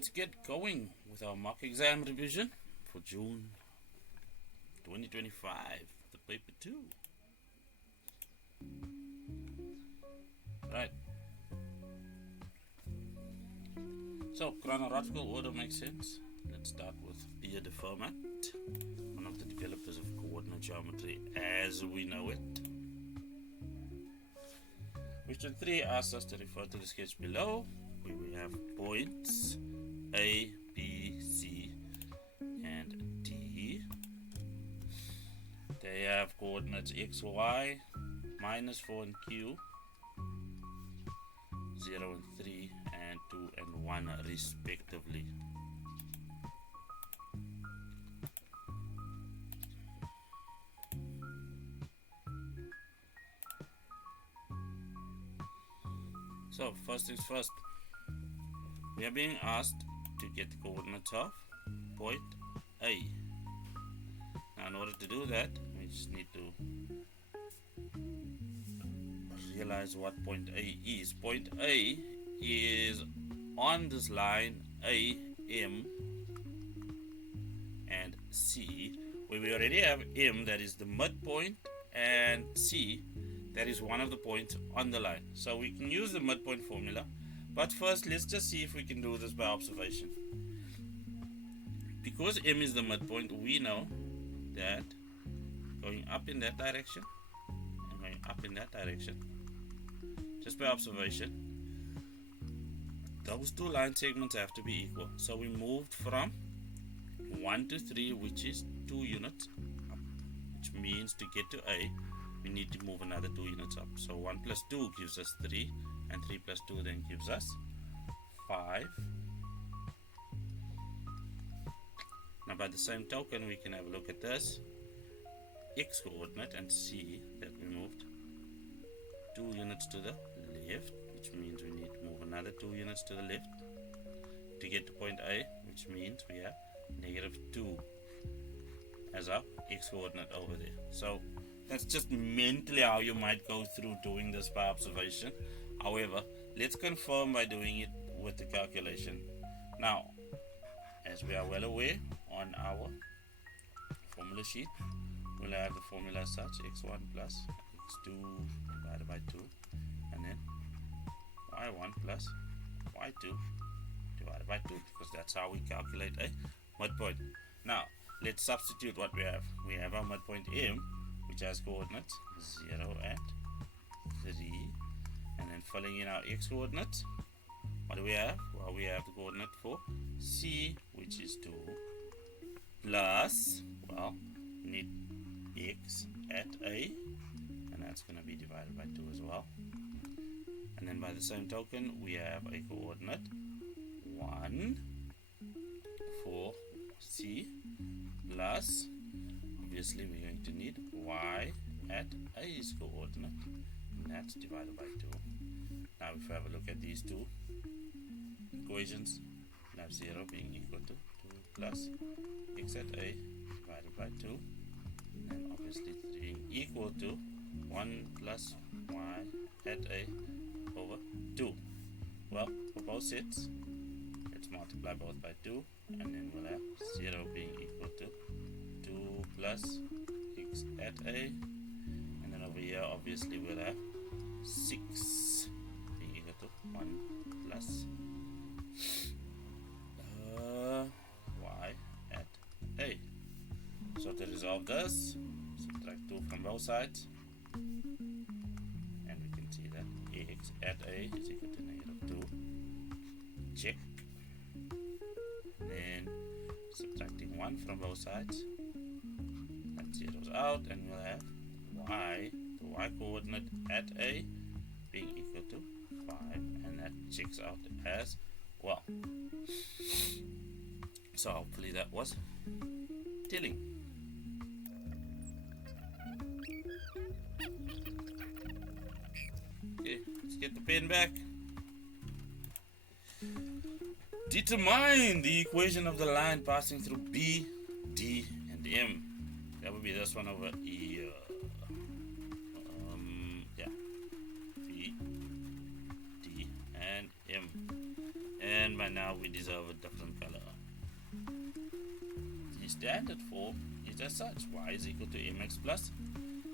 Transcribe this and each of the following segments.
let's get going with our mock exam revision for June 2025, the paper 2. Right. So, chronological order makes sense. Let's start with Pierre de Fermat, one of the developers of coordinate geometry as we know it. Question 3 asks us to refer to the sketch below, where we have points A, B, C, and D. They have coordinates x, y, -4 and q, 0 and 3, and 2 and 1 respectively. So first things first, we are being asked to get the coordinates of point A. Now in order to do that, we just need to realize what point A is. Point A is on this line A, M, and C, where we already have M, that is the midpoint, and C, that is one of the points on the line. So we can use the midpoint formula, but first let's just see if we can do this by observation. Because M is the midpoint, we know that going up in that direction and going up in that direction, just by observation, those two line segments have to be equal. So we moved from 1 to 3, which is 2 units up, which means to get to A, we need to move another 2 units up. So 1 plus 2 gives us 3, and 3 plus 2 then gives us 5. Now by the same token, we can have a look at this x coordinate and see that we moved 2 units to the left, which means we need to move another 2 units to the left to get to point A, which means we have -2 as our x coordinate over there. So that's just mentally how you might go through doing this by observation. However, let's confirm by doing it with the calculation. Now, as we are well aware, on our formula sheet, we'll have the formula as such: x1 plus x2 divided by 2, and then y1 plus y2 divided by 2, because that's how we calculate a midpoint. Now, let's substitute what we have. We have our midpoint M, which has coordinates 0 and 3, and then filling in our x coordinates. What do we have? Well, we have the coordinate for C, which is 2, plus, well, we need x at A, and that's going to be divided by 2 as well. And then by the same token, we have a coordinate 1 for C, plus, obviously we're going to need y at A's coordinate, and that's divided by 2. Now if we have a look at these two equations, we have 0 being equal to 2 plus x at A divided by 2, and then obviously 3 being equal to 1 plus y at A over 2. Well, for both sets, let's multiply both by 2, and then we'll have 0 being equal to 2 plus x at A, and then over here obviously we'll have 6 being equal to 1 plus y at A. So to resolve this, subtract 2 from both sides, and we can see that x at A is equal to -2. Check. Then subtracting 1 from both sides, that zeroes out, and we'll have y, the y coordinate at A, being equal to 5, and that checks out as well. So hopefully that was telling. Okay, let's get the pen back. Determine the equation of the line passing through B, D, and M. That would be this one over here. Yeah, B, D, and M. And and by now we deserve a different color. The standard form is as such: y is equal to mx plus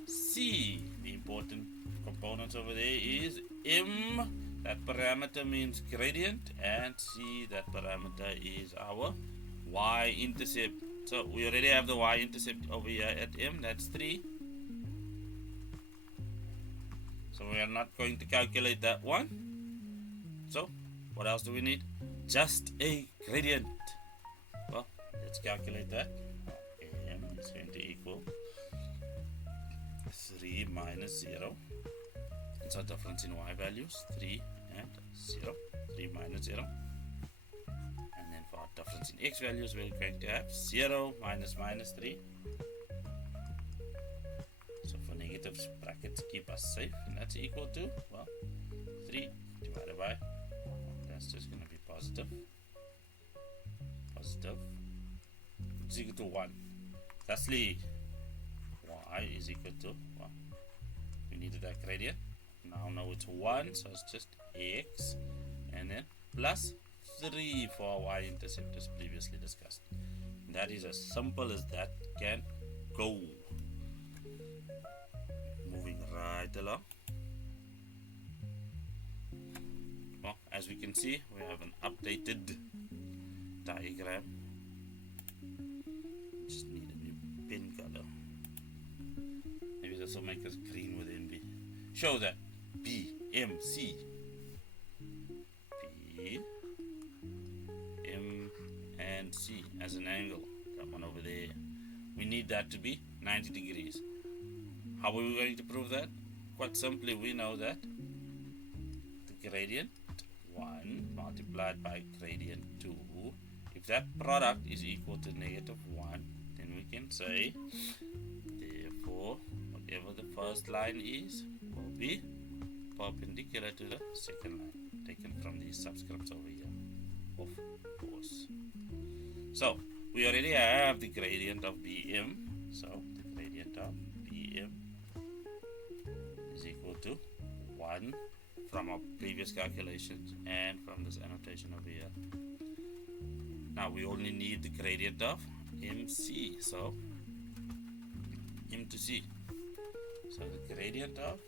c. The important components over there is m, that parameter means gradient, and c, that parameter is our y-intercept. So we already have the y-intercept over here at m, that's 3. So we are not going to calculate that one. So what else do we need? Just a gradient. Well, let's calculate that. M is going to equal 3 minus 0. It's our difference in y values, 3 and 0. 3 minus 0. And then for our difference in x values, we're going to have 0 minus minus 3. So for negatives, brackets keep us safe, and that's equal to, well, 3 divided by, that's just going to be positive. Positive. It's equal to 1. Thusly, y is equal to, well, we needed that gradient. Now know it's 1, so it's just x, and then plus 3 for our y-intercept as previously discussed. And that is as simple as that can go. Moving right along. Well, as we can see, we have an updated diagram. Just need a new pen color. Maybe this will make us green within B. Show that B, M, C. B, M, and C as an angle. That one over there. We need that to be 90 degrees. How are we going to prove that? Quite simply, we know that the gradient 1 multiplied by gradient 2, if that product is equal to negative 1, then we can say, therefore, whatever the first line is will be perpendicular to the second line, taken from these subscripts over here, of course. So, we already have the gradient of BM, so the gradient of BM is equal to 1 from our previous calculations and from this annotation over here. Now we only need the gradient of MC, so M to C. So the gradient of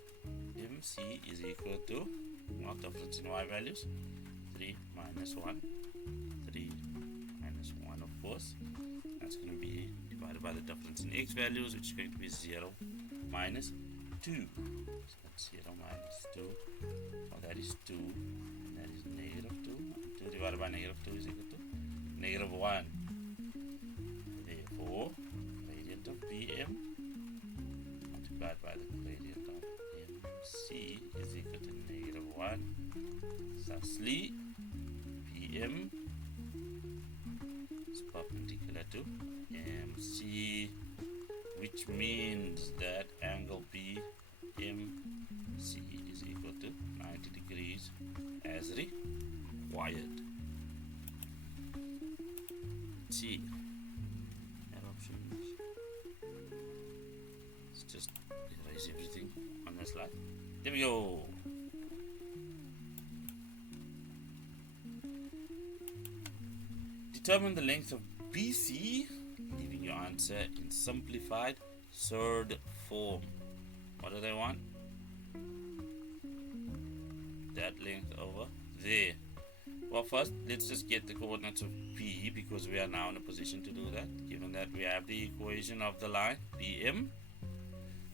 MC is equal to, not difference in y values, 3 minus 1, 3 minus 1 of course. That's going to be divided by the difference in x values, which is going to be 0 minus 2. So that's 0 minus 2. So that is 2. And that is negative 2. 2 divided by negative 2 is equal to negative 1. Therefore, gradient of BM multiplied by the gradient of MC is equal to negative 1. Thusly, BM is perpendicular to MC, which means that angle BMC is equal to 90 degrees as required. Let's see. Options. Let's just erase everything on the slide. There we go. Determine the length of BC, leaving your answer in simplified third form. What do they want? That length over there. Well, first, let's just get the coordinates of P, because we are now in a position to do that, given that we have the equation of the line, BM.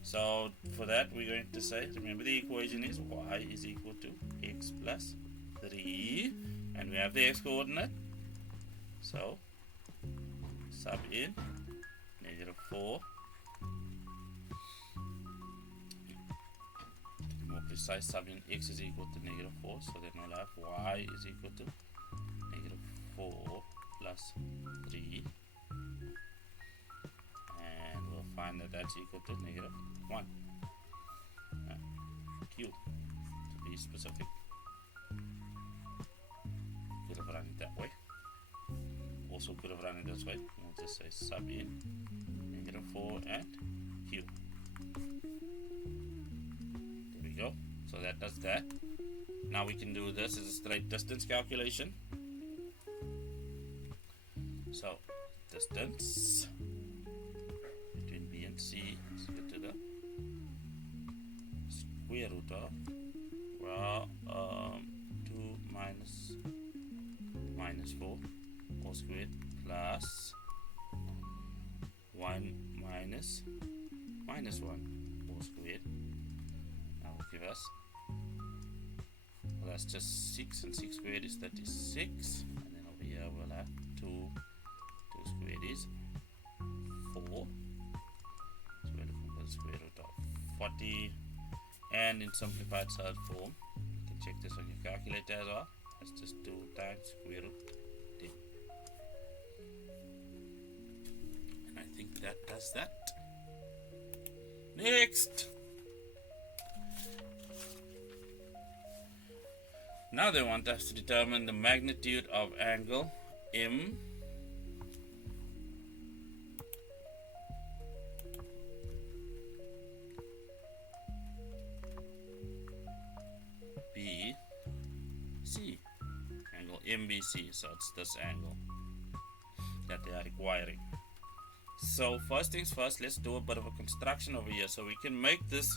So, for that, we're going to say, remember the equation is y is equal to x plus 3, and we have the x coordinate. So, sub in negative 4. More precise, sub in x is equal to negative 4, so then we'll have y is equal to negative 4 plus 3, and we'll find that that's equal to negative 1. Q, to be specific. Could have run it that way. Also could have run it this way. We'll just say sub in negative 4 and Q. There we go. So that does that. Now we can do this as a straight distance calculation. So distance between B and C is equal to the square root of 2 minus 4 all squared plus 1 minus 1 all squared. That will give us, well, that's just 6, and 6 squared is 36, and then over here we'll have 2 squared is 4, so we're looking for the square root of 40, and in simplified third form you can check this on your calculator as well. That's just 2 times square root 10, and I think that does that. Next, now they want us to determine the magnitude of angle M B C, angle MBC. So it's this angle that they are requiring. So first things first, let's do a bit of a construction over here so we can make this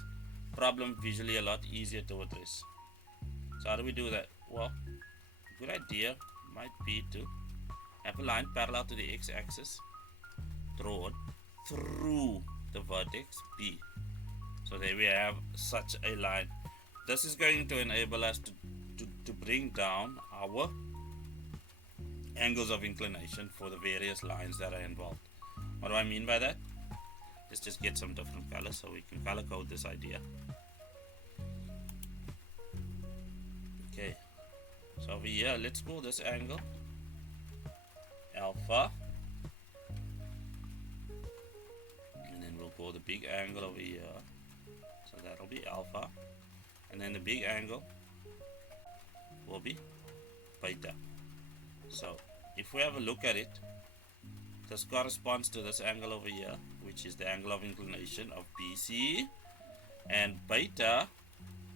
problem visually a lot easier to address. So how do we do that? Well, a good idea might be to have a line parallel to the x-axis drawn through the vertex B. So there we have such a line. This is going to enable us to bring down our angles of inclination for the various lines that are involved. What do I mean by that? Let's just get some different colors so we can color code this idea. Okay, so over here, let's call this angle alpha, and then we'll call the big angle over here, so that'll be alpha, and then the big angle will be beta. So if we have a look at it, this corresponds to this angle over here, which is the angle of inclination of BC, and beta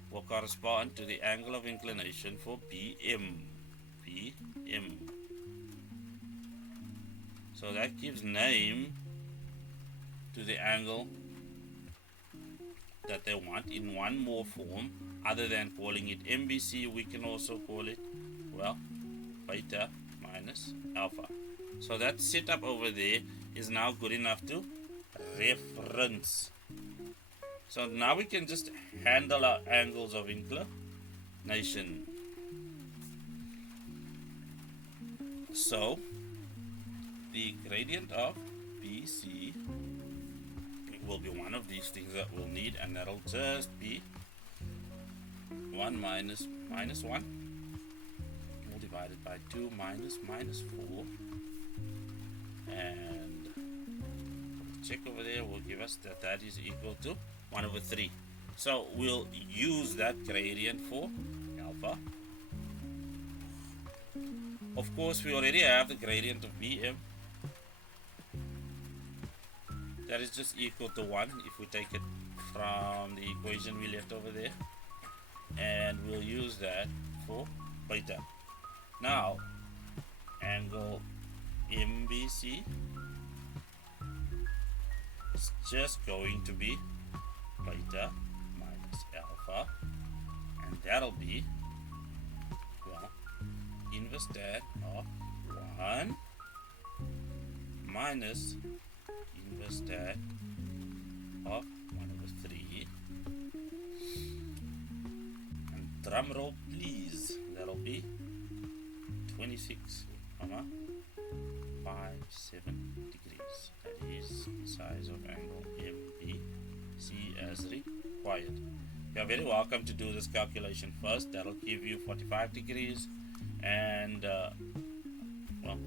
will correspond to the angle of inclination for BM. So that gives name to the angle that they want in one more form. Other than calling it MBC, we can also call it, well, beta minus alpha. So that setup over there is now good enough to reference. So now we can just handle our angles of inclination. So the gradient of BC will be one of these things that we'll need, and that'll just be 1 minus 1 all divided by 2 minus 4, and check over there will give us that is equal to 1 over 3. So we'll use that gradient for alpha. Of course, we already have the gradient of BM. That is just equal to 1 if we take it from the equation we left over there. And we'll use that for beta. Now, angle MBC is just going to be beta minus alpha, and that'll be, well, inverse tan of 1 minus inverse tan of 1 over 3, and drum roll please, that'll be 26, 57 degrees. That is the size of angle MBC as required. You are very welcome to do this calculation first. That'll give you 45 degrees, and well,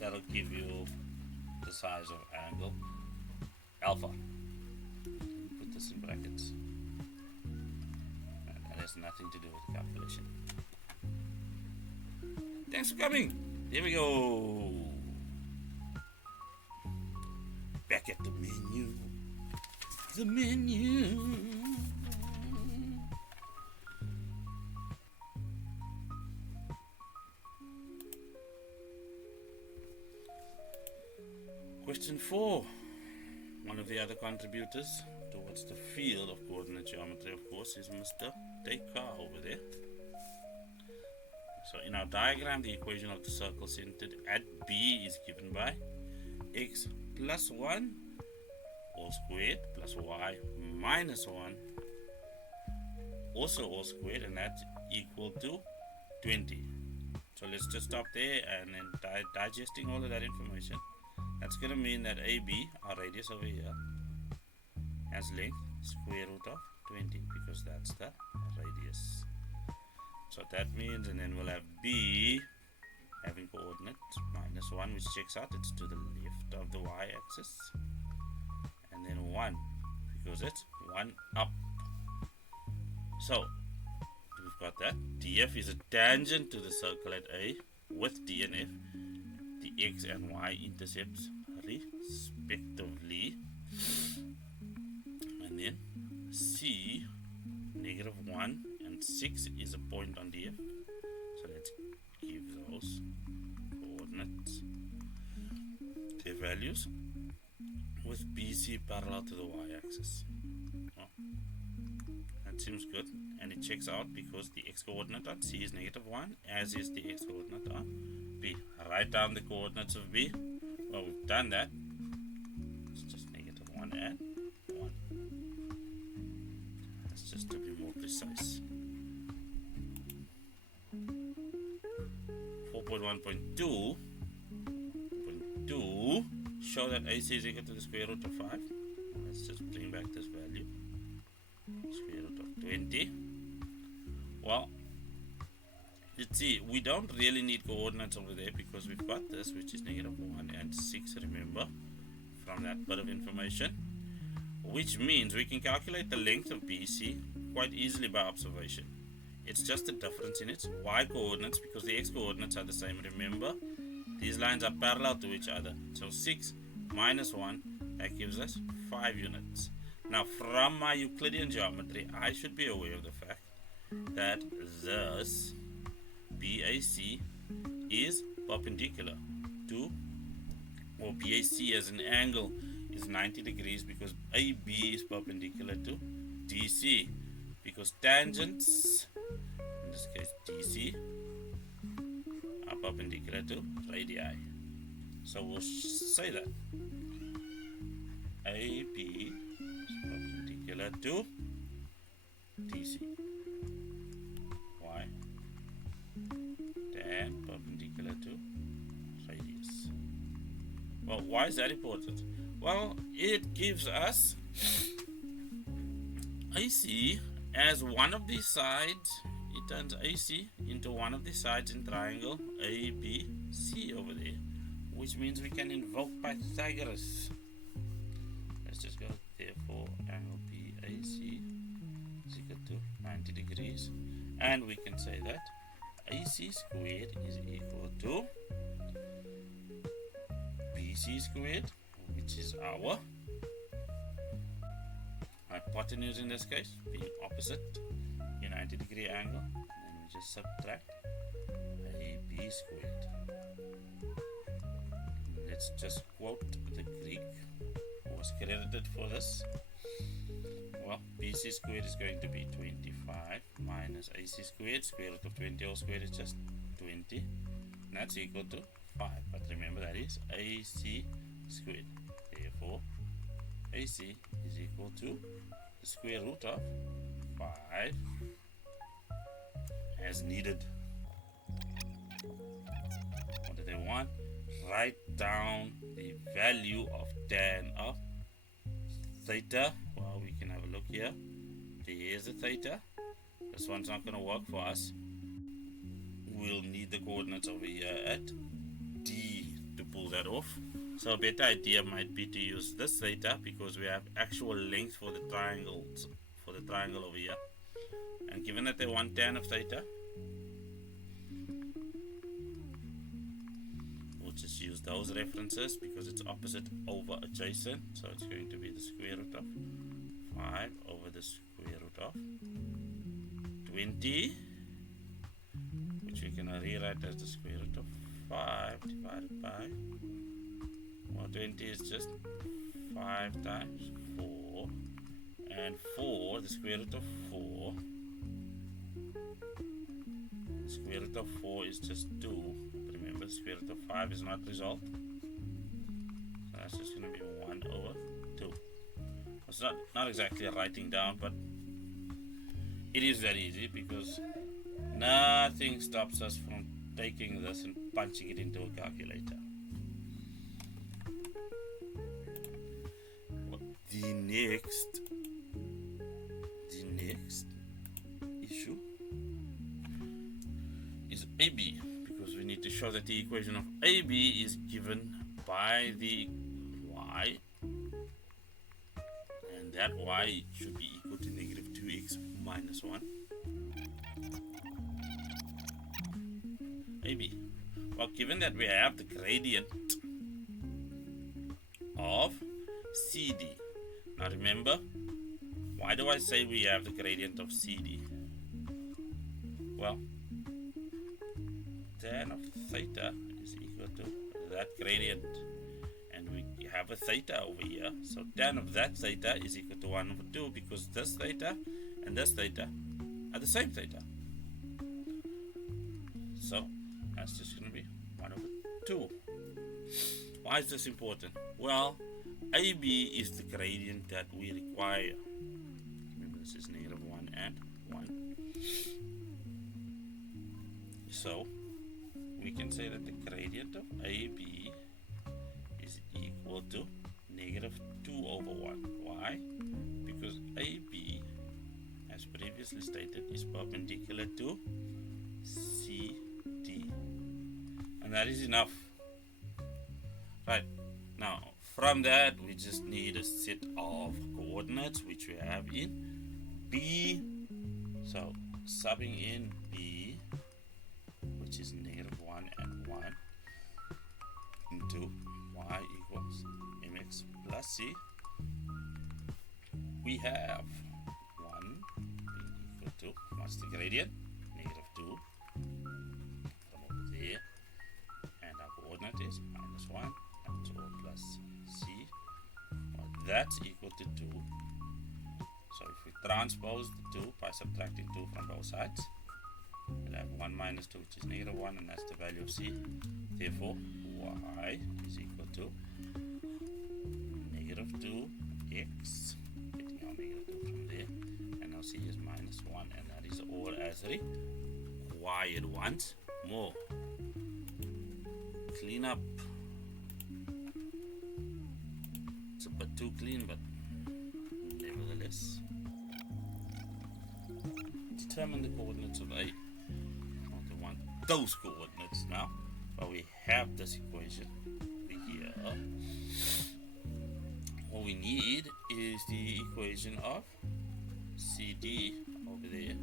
that'll give you the size of angle alpha. Put this in brackets. And that has nothing to do with the calculation. Thanks for coming. Here we go. Back at the menu. The menu. Question 4. One of the other contributors towards the field of coordinate geometry, of course, is Mr. Descartes over there. So in our diagram, the equation of the circle centered at B is given by x plus 1 all squared plus y minus 1 also all squared, and that's equal to 20. So let's just stop there and then digesting all of that information. That's going to mean that AB, our radius over here, has length square root of 20 because that's the radius. So that means, and then we'll have B having coordinates minus 1, which checks out, it's to the left of the y-axis, and then 1 because it's 1 up. So we've got that. DF is a tangent to the circle at A with D and F, the x and y intercepts respectively, and then C, negative 1 and 6 is a point on DF. So let's give those coordinates their values with BC parallel to the y-axis. That seems good, and it checks out because the x-coordinate on C is negative 1, as is the x-coordinate on B. Write down the coordinates of B. Well, we've done that. It's just negative 1 and 1. That's just to be more precise. 4.1.2 show that AC is equal to the square root of 5. Let's just bring back this value. Square root of 20. Well, let's see, we don't really need coordinates over there because we've got this, which is negative 1 and 6, remember, from that bit of information, which means we can calculate the length of BC quite easily by observation. It's just a difference in its y coordinates because the x coordinates are the same. Remember, these lines are parallel to each other. So 6 minus 1, that gives us 5 units. Now, from my Euclidean geometry, I should be aware of the fact that this BAC is perpendicular to, or BAC as an angle is 90 degrees because AB is perpendicular to DC, because tangents, in this case DC, are perpendicular to radii. So we'll say that AB is perpendicular to DC. Why? Tan perpendicular to radius. Well, why is that important? Well, it gives us AC as one of these sides. It turns AC into one of the sides in triangle ABC over there, which means we can invoke Pythagoras. Let's just go, therefore angle BAC is equal to 90 degrees, and we can say that AC squared is equal to BC squared, which is our hypotenuse in this case, being opposite a 90 degree angle, and then we just subtract AB squared. Let's just quote the Greek who was credited for this. Well, BC squared is going to be 25 minus AC squared. Square root of 20 all squared is just 20, and that's equal to 5. But remember, that is AC squared. Therefore, AC is equal to the square root of 5 as needed. What do they want? Write down the value of tan of theta. Well, we can have a look here. There's a theta. This one's not going to work for us. We'll need the coordinates over here at D to pull that off. So a better idea might be to use this theta because we have actual length for the triangles, for the triangle over here. And given that they want tan of theta, we'll just use those references because it's opposite over adjacent. So it's going to be the square root of 5 over the square root of 20, which we can rewrite as the square root of 5 divided by, what 20 is just 5 times 4, and 4, the square root of 4, the square root of 4 is just 2. Remember, the square root of 5 is not resolved, so that's just going to be 1 over 2. It's not exactly writing down, but it is very easy because nothing stops us from taking this and punching it into a calculator. The next issue is AB, because we need to show that the equation of AB is given by the y, and that y should be equal to negative 2x minus 1. AB. Well, given that we have the gradient of CD. Now remember, why do I say we have the gradient of CD? Well, tan of theta is equal to that gradient, and we have a theta over here, so tan of that theta is equal to 1 over 2, because this theta and this theta are the same theta. So that's just going to be 1 over 2. Why is this important? Well, AB is the gradient that we require. Remember, this is negative 1 and 1. So we can say that the gradient of AB is equal to negative 2 over 1. Why? Because AB, as previously stated, is perpendicular to CD. And that is enough. Right. Now, from that, we just need a set of coordinates, which we have in B. So, subbing in B, which is negative 1 and 1, into y equals mx plus c, we have 1 being equal to, what's the gradient? Negative 2 from over there, and our coordinate is minus 1, and 2 plus c. Well, that's equal to 2. So if we transpose the 2 by subtracting 2 from both sides, we'll have 1 minus 2, which is negative 1, and that's the value of c. Therefore, y is equal to negative 2x, getting our negative 2 from there, and now c is minus 1, and that is all as required. Once more, clean up. It's a bit too clean, but nevertheless. Determine the coordinates of A. Not the one, those coordinates now, but we have this equation here. All we need is the equation of CD over there.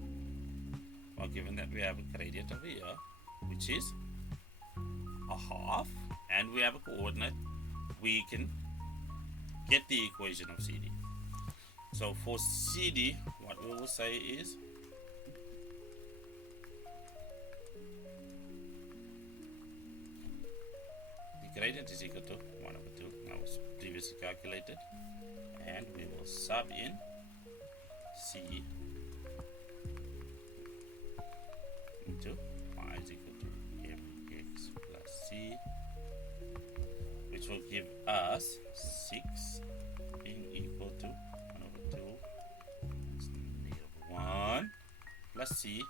Well, given that we have a gradient over here, which is a half, and we have a coordinate, we can get the equation of CD. So for CD, what we will say is the gradient is equal to 1 over 2. Now it's previously calculated, and we will sub in C into y is equal to mx plus c, which will give us 6 being equal to 1 over 2. That's negative 1 plus c.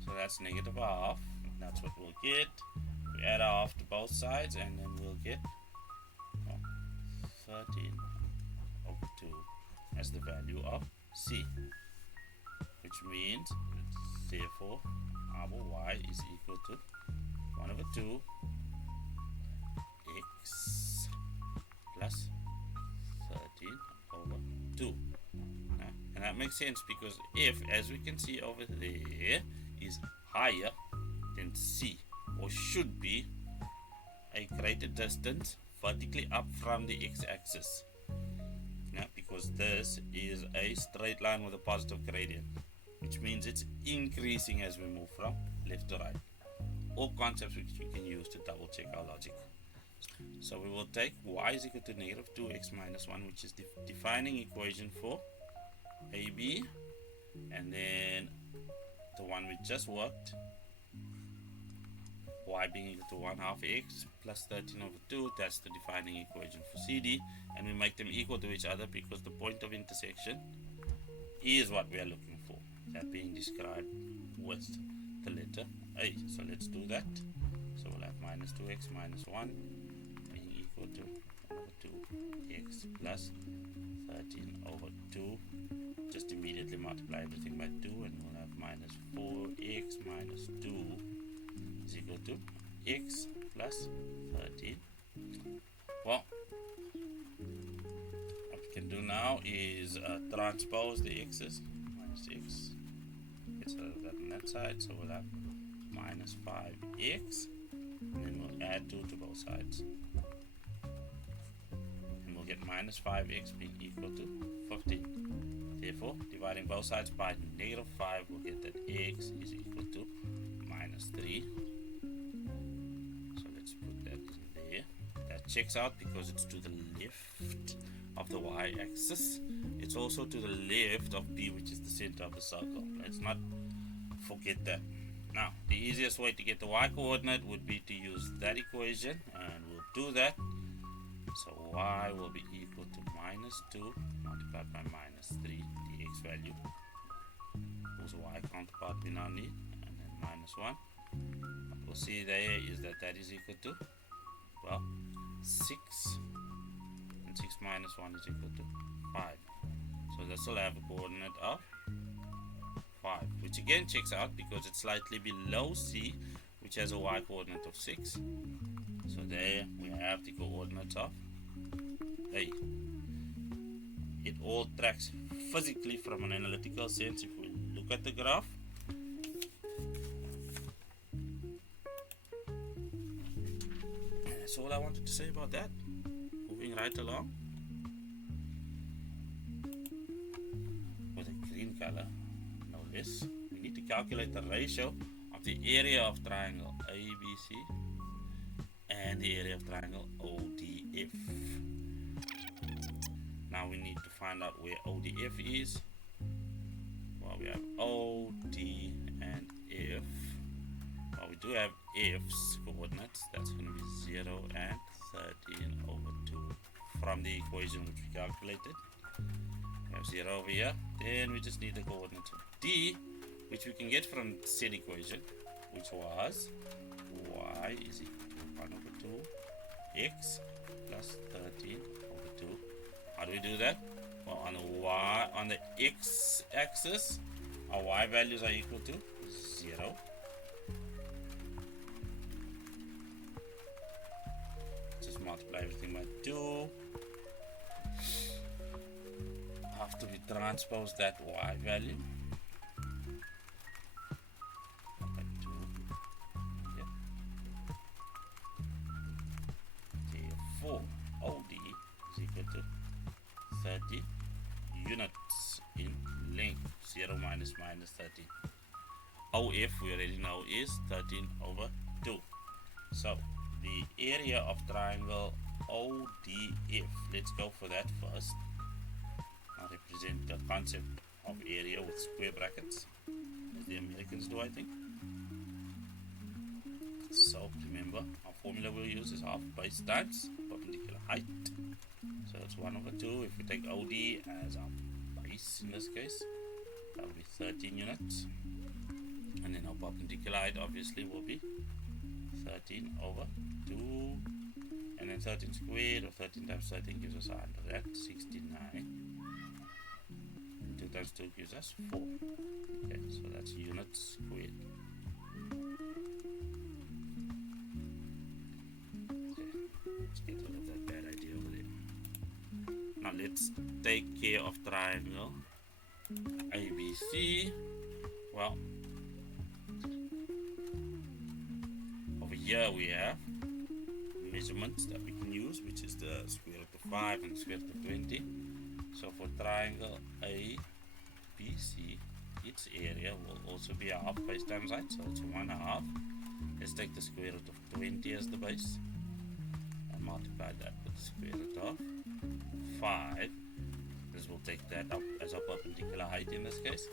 So that's negative half. That's what we'll get. We add a half to both sides, and then we'll get 13 over 2 as the value of c, which means therefore our y is equal to 1 over 2 x plus 13 over 2. And that makes sense, because f, as we can see over there, is higher than c, or should be a greater distance vertically up from the x-axis. Now, because this is a straight line with a positive gradient, which means it's increasing as we move from left to right. All concepts which you can use to double check our logic. So we will take y is equal to negative 2x minus 1, which is the defining equation for AB, and then the one we just worked, y being equal to 1 half x plus 13 over 2, that's the defining equation for CD, and we make them equal to each other because the point of intersection is what we are looking for, that being described with the letter A. So let's do that. So we'll have minus 2x minus 1 being equal to 1 over 2x plus 13 over 2. Just immediately multiply everything by 2 and we'll have minus 4x minus 2 is equal to x plus 13. Well, what we can do now is transpose the x's. Minus x gets rid of that on that side, so we'll have minus 5x, and then we'll add 2 to both sides, and we'll get minus 5x being equal to 15. Therefore, dividing both sides by negative 5, we'll get that x is equal to minus 3. So let's put that in there. That checks out because it's to the left of the y-axis. It's also to the left of B, which is the center of the circle. Let's not forget that. Now, the easiest way to get the y-coordinate would be to use that equation, and we'll do that. So y will be equal to minus 2 multiplied by minus 3, the x value, whose y counterpart we now need, and then minus 1. What we'll see there is that that is equal to, well, 6, and 6 minus 1 is equal to 5. So this will have a coordinate of 5, which again checks out because it's slightly below C, which has a y coordinate of 6. So there we have the coordinates of A. It all tracks physically from an analytical sense. If we look at the graph, that's all I wanted to say about that. Moving right along with a green color, no less, we need to calculate the ratio of the area of triangle ABC and the area of triangle ODF. Now we need to find out where ODF is. Well, we have OD and F. Well, we do have F's coordinates. That's going to be 0 and 13 over 2 from the equation which we calculated. We have 0 over here. Then we just need the coordinates of D, which we can get from said equation, which was y is equal to 1 over 2 x plus 13 over 2. How do we do that? Well, on the x-axis, our y values are equal to 0. Just multiply everything by 2. After we transpose that y value by 2, yeah. Therefore, OD is equal to 30 units in length. 0 minus 13. OF we already know is 13 over 2. So the area of triangle ODF, let's go for that first. I'll represent the concept of area with square brackets, as the Americans do, I think. So remember, our formula we'll use is half base times perpendicular height. So it's 1 over 2. If we take OD as our base in this case, that will be 13 units. And then our perpendicular height obviously will be 13 over 2. And then 13 squared, or 13 times 13 gives us 100. That's 69. 2 times 2 gives us 4. Okay, so that's units squared. Okay, let's get rid of that bad idea over there. Now let's take care of triangle ABC. Well, over here we have measurements that we can use, which is the square root of 5 and the square root of 20. So for triangle ABC, its area will also be a half base times height, so it's 1 half. Let's take the square root of 20 as the base and multiply that with the square root of 5. This will take that up as our perpendicular height in this case.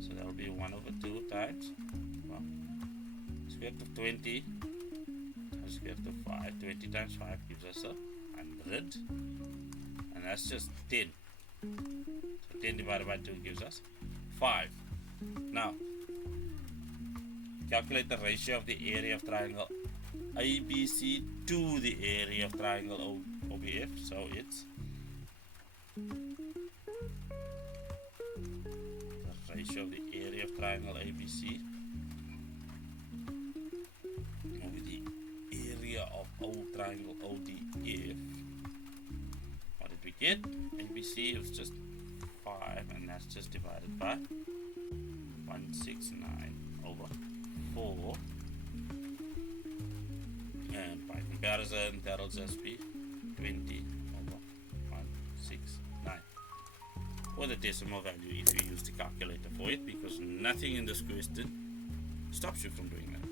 So that will be 1 over 2 times, well, square root of 20 times square root of 5. 20 times 5 gives us a 100. And that's just 10. So 10 divided by 2 gives us 5. Now, calculate the ratio of the area of triangle ABC to the area of triangle OBF. So it's the ratio of the area of triangle ABC over the area of triangle ODF. What did we get? ABC was just 5, and that's just divided by 169 over 4. And by comparison, that'll just be 20 over 169. Or the decimal value if you use the calculator for it, because nothing in this question stops you from doing that.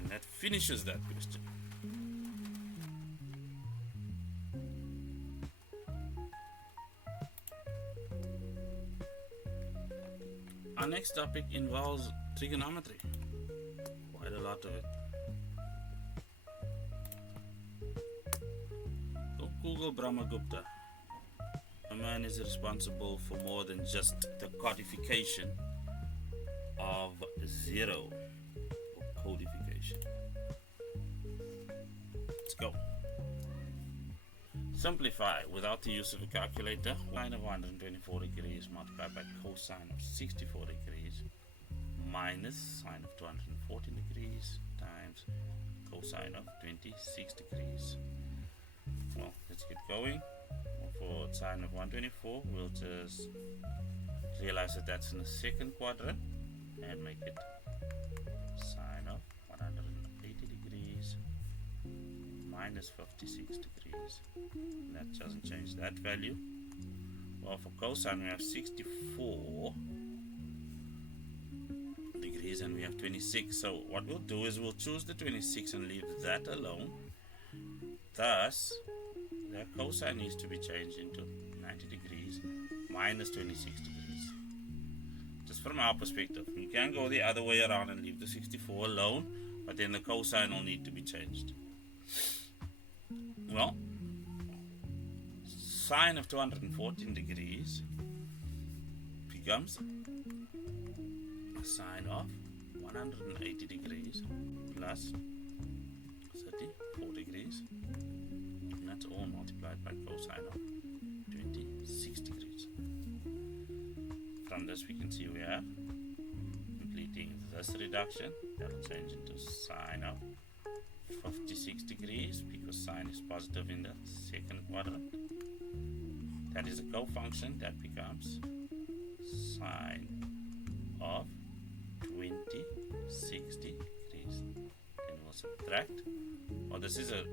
And that finishes that question. Our next topic involves trigonometry. Quite a lot of it. So Google Brahmagupta. A man is responsible for more than just the codification of 0 or codification. Let's go. Simplify without the use of a calculator. Sine of 124 degrees multiplied by cosine of 64 degrees minus sine of 214 degrees times cosine of 26 degrees. Well, let's get going. For sine of 124, we'll just realize that that's in the second quadrant and make it sine of 180 degrees minus 56 degrees. That doesn't change that value. Well, for cosine we have 64 degrees and we have 26. So what we'll do is we'll choose the 26 and leave that alone. Thus, the cosine needs to be changed into 90 degrees minus 26 degrees. Just from our perspective, you can go the other way around and leave the 64 alone, but then the cosine will need to be changed. Well, sine of 214 degrees becomes a sine of 180 degrees plus 34 degrees, and that's all multiplied by cosine of 26 degrees. From this we can see we have, completing this reduction, that will change into sine of 56 degrees because sine is positive in the second quadrant. That is a cofunction, that becomes sine of 26 degrees. Then we'll subtract. Well, this is a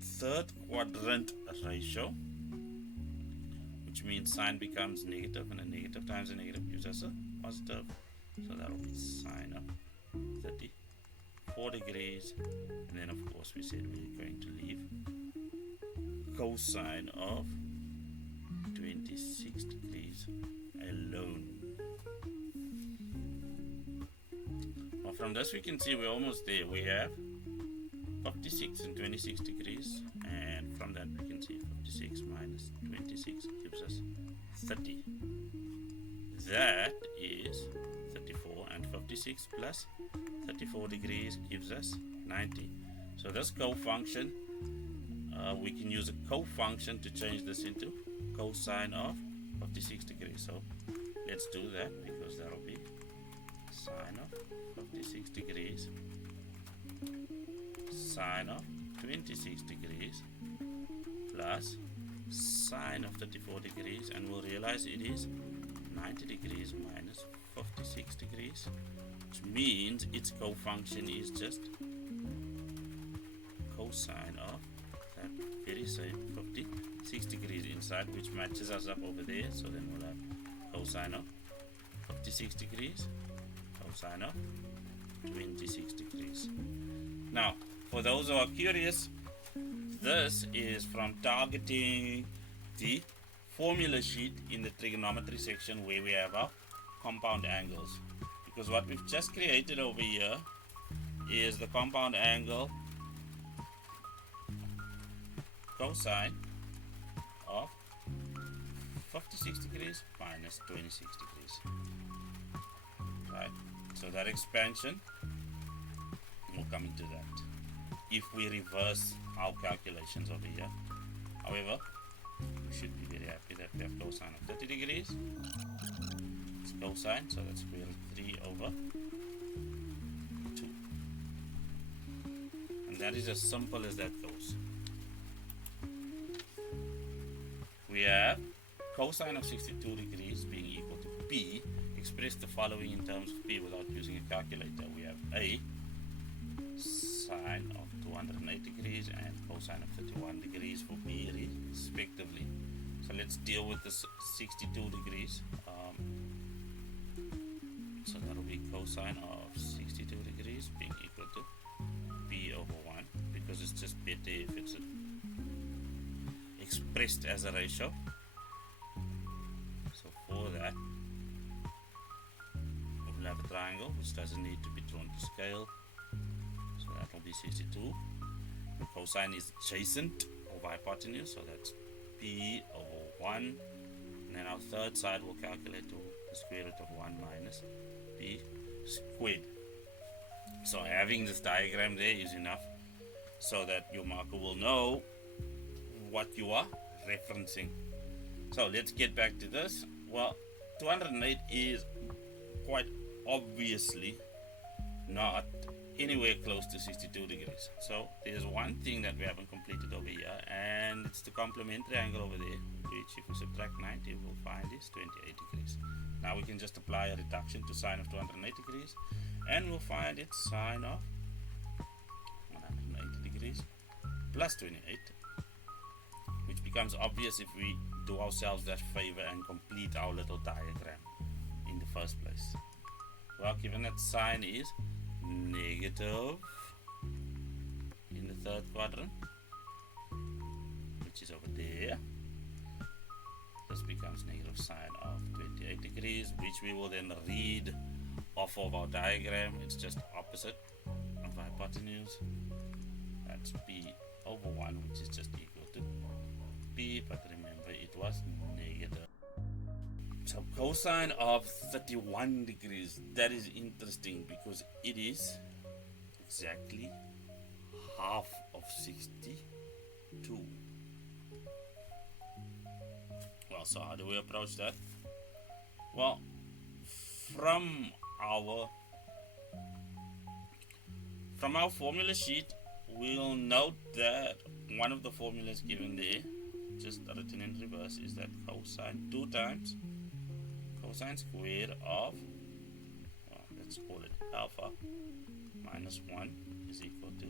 third quadrant ratio, which means sine becomes negative, and a negative times a negative gives us a positive. So that will be sine of 34 degrees. And then, of course, we said we're going to leave cosine of 26 degrees alone. Well, from this we can see we're almost there. We have 56 and 26 degrees, and from that we can see 56 minus 26 gives us 30. That is 34, and 56 plus 34 degrees gives us 90. So this cofunction, we can use a cofunction to change this into cosine of 56 degrees. So let's do that, because that will be sine of 56 degrees sine of 26 degrees plus sine of 34 degrees, and we'll realize it is 90 degrees minus 56 degrees, which means its cofunction is just cosine of that very same 56 degrees inside, which matches us up over there. So then we'll have cosine of 56 degrees cosine of 26 degrees. Now, for those who are curious, this is from targeting the formula sheet in the trigonometry section where we have our compound angles. Because what we've just created over here is the compound angle cosine of 56 degrees minus 26 degrees. Right? So that expansion, we'll come into that if we reverse our calculations over here. However, we should be very happy that we have cosine of 30 degrees. It's cosine, so that's square root 3 over 2. And that is as simple as that goes. We have cosine of 62 degrees being equal to P. Express the following in terms of P without using a calculator. We have A sine of 208 degrees and cosine of 31 degrees for B respectively. So let's deal with this 62 degrees. So that will be cosine of 62 degrees being equal to P over 1, because it's just better if it's expressed as a ratio. So for that, we'll have a triangle which doesn't need to be drawn to scale. So that will be 62. The cosine is adjacent over hypotenuse, so that's P over 1. And then our third side will calculate to the square root of 1 minus P squared. So having this diagram there is enough so that your marker will know what you are referencing. So let's get back to this. Well, 208 is quite obviously not anywhere close to 62 degrees. So there's one thing that we haven't completed over here, and it's the complementary angle over there, which if we subtract 90 we'll find is 28 degrees. Now we can just apply a reduction to sine of 208 degrees and we'll find it's sine of 180 degrees plus 28, which becomes obvious if we do ourselves that favor and complete our little diagram in the first place. Well, given that sine is negative in the third quadrant, which is over there, this becomes negative sine of 28 degrees, which we will then read off of our diagram. It's just opposite of hypotenuse. That's P over 1, which is just equal to P, but remember it was negative. So cosine of 31 degrees, that is interesting because it is exactly half of 62. Well, so how do we approach that? Well, from our formula sheet, we'll note that one of the formulas given there, just written in reverse, is that cosine 2 times cosine squared of, well, let's call it alpha minus 1 is equal to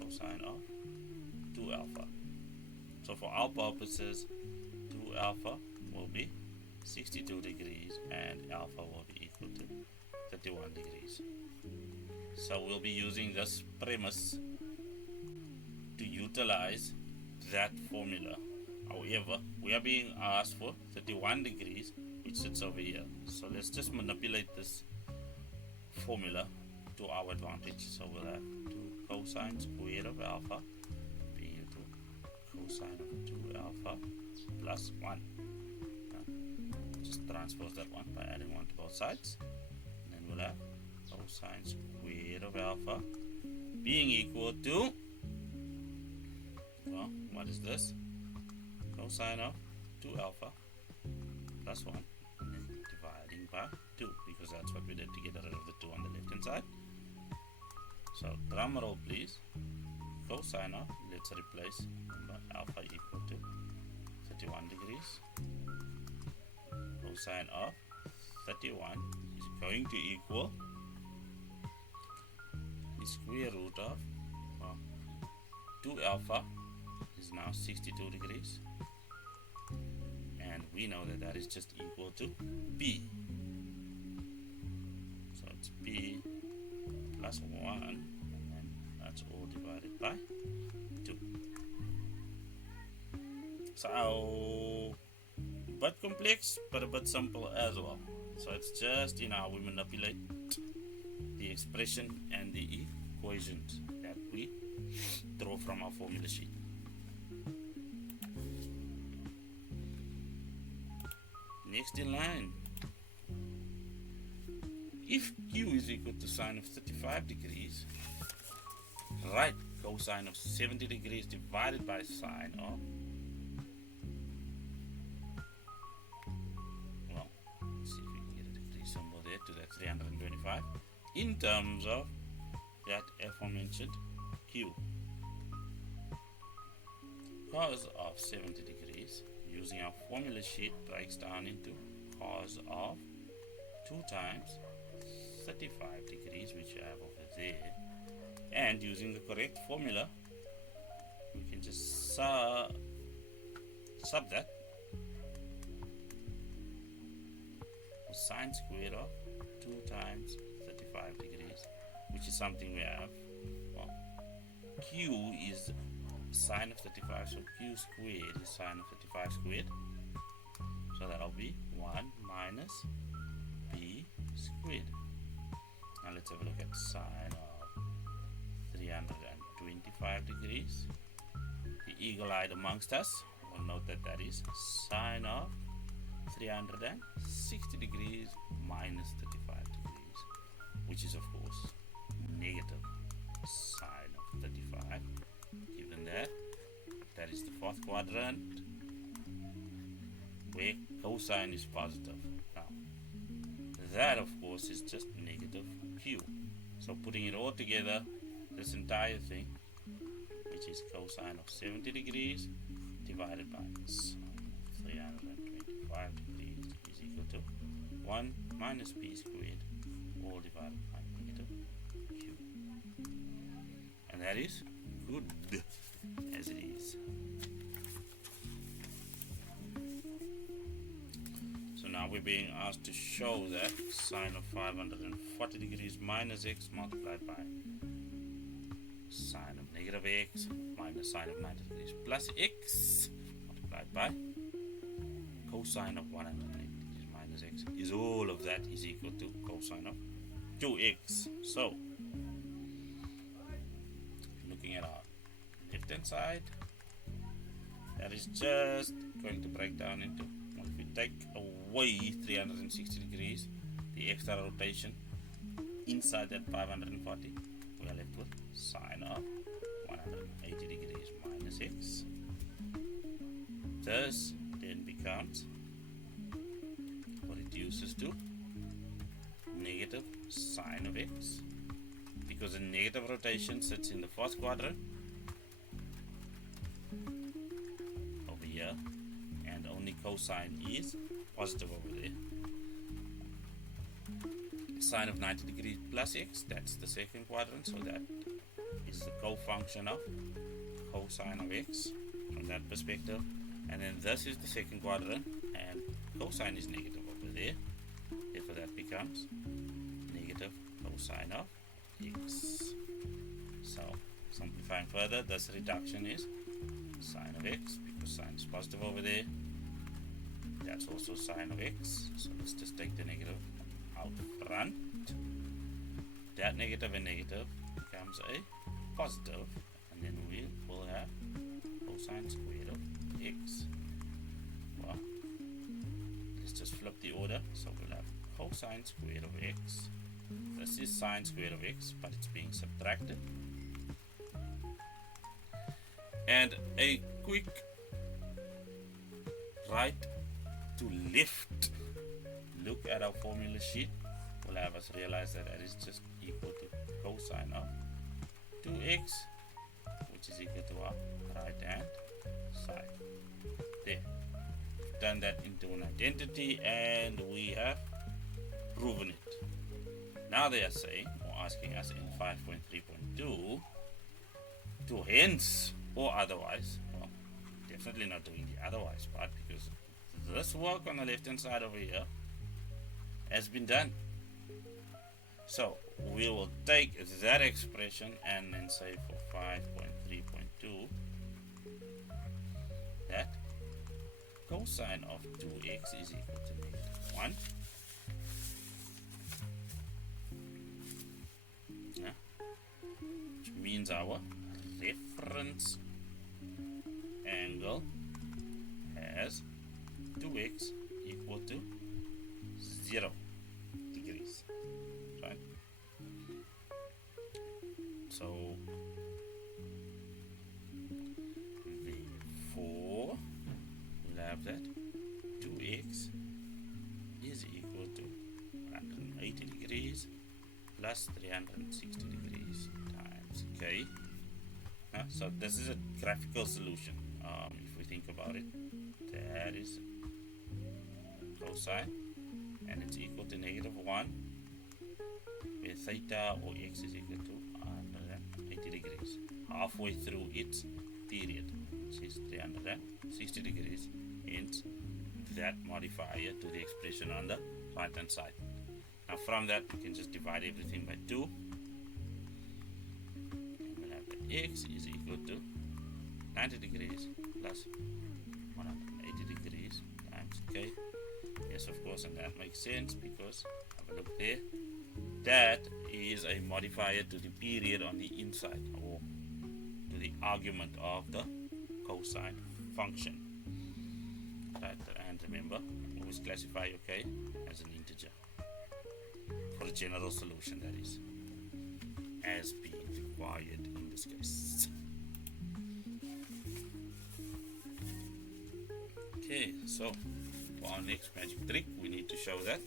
cosine of 2 alpha. So for our purposes, 2 alpha will be 62 degrees and alpha will be equal to 31 degrees. So we'll be using this premise to utilize that formula. However, we are being asked for 31 degrees, which sits over here. So let's just manipulate this formula to our advantage. So we'll have 2 cosine squared of alpha being equal to cosine of 2 alpha plus 1. Just transpose that one by adding 1 to both sides. And then we'll have cosine squared of alpha being equal to, well, what is this? Cosine of 2 alpha plus 1, and then dividing by 2, because that's what we did to get rid of the 2 on the left hand side. So drum roll please. Cosine of, let's replace alpha equal to 31 degrees. Cosine of 31 is going to equal the square root of, well, 2 alpha is now 62 degrees, and we know that that is just equal to P. So it's P plus 1 and then that's all divided by 2. So a bit complex but a bit simple as well. So it's just how we manipulate the expression and the equations that we draw from our formula sheet. Next in line, if Q is equal to sine of 35 degrees, write cosine of 70 degrees divided by sine of, well, let's see if we can get a degree symbol there to that 325 in terms of that aforementioned Q. Cos of 70 degrees using our formula sheet breaks down into cos of 2 times 35 degrees, which you have over there, and using the correct formula we can just sub that sine squared of 2 times 35 degrees, which is something we have. Well, Q is sine of 35, so Q squared is sine of 35 squared, so that'll be 1 minus B squared. Now let's have a look at sine of 325 degrees. The eagle-eyed amongst us will note that that is sine of 360 degrees minus 35 degrees, which is of course negative sine of 35. Given that is the fourth quadrant where cosine is positive. Now that of course is just negative Q. So putting it all together, this entire thing, which is cosine of 70 degrees divided by sine of 325 degrees is equal to 1 minus B squared, all divided by negative Q. And that is good as it is. So now we're being asked to show that sine of 540 degrees minus x multiplied by sine of negative x minus sine of 90 degrees plus x multiplied by cosine of 180 degrees minus x is all of that is equal to cosine of 2x. So looking at our left hand side, that is just going to break down into, well, if we take away 360 degrees, the extra rotation inside that 540, we are left with sine of 180 degrees minus x. This then becomes, or reduces to, negative sine of x, because the negative rotation sits in the fourth quadrant over here, and only cosine is positive over there. Sine of 90 degrees plus x, that's the second quadrant, so that is the co-function of cosine of x from that perspective. And then this is the second quadrant, and cosine is negative over there, therefore that becomes negative cosine of x. So simplifying further, this reduction is sine of x, because sine is positive over there, that's also sine of x, so let's just take the negative out front. That negative and negative becomes a positive, and then we will have cosine squared of x. Well, let's just flip the order, so we'll have cosine squared of x. This is sine squared of x, but it's being subtracted. And a quick right to left look at our formula sheet will have us realize that that is just equal to cosine of 2x, which is equal to our right hand side. There, we've done that into an identity and we have proven it. Now they are saying, or asking us in 5.3.2 to hence or otherwise, well, definitely not doing the otherwise part, because this work on the left hand side over here has been done. So we will take that expression and then say for 5.3.2 that cosine of 2x is equal to -1. Yeah. Which means our reference angle has 2x equal to 0 degrees, right? So therefore we'll have that 2x is equal to 180 degrees plus 360 degrees times k. So this is a graphical solution. If we think about it, that is cosine, and it's equal to -1, where theta or x is equal to 180 degrees. Halfway through its period, which is 360 degrees, hence that modifier to the expression on the right hand side. Now from that we can just divide everything by 2. And we'll have that x is equal to 90 degrees plus 180 degrees times k. Yes, of course, and that makes sense because, have a look there, that is a modifier to the period on the inside, or to the argument of the cosine function. Right, and remember, always classify your k as an integer for a general solution, that is, as being required in this case. Okay, so for our next magic trick, we need to show that,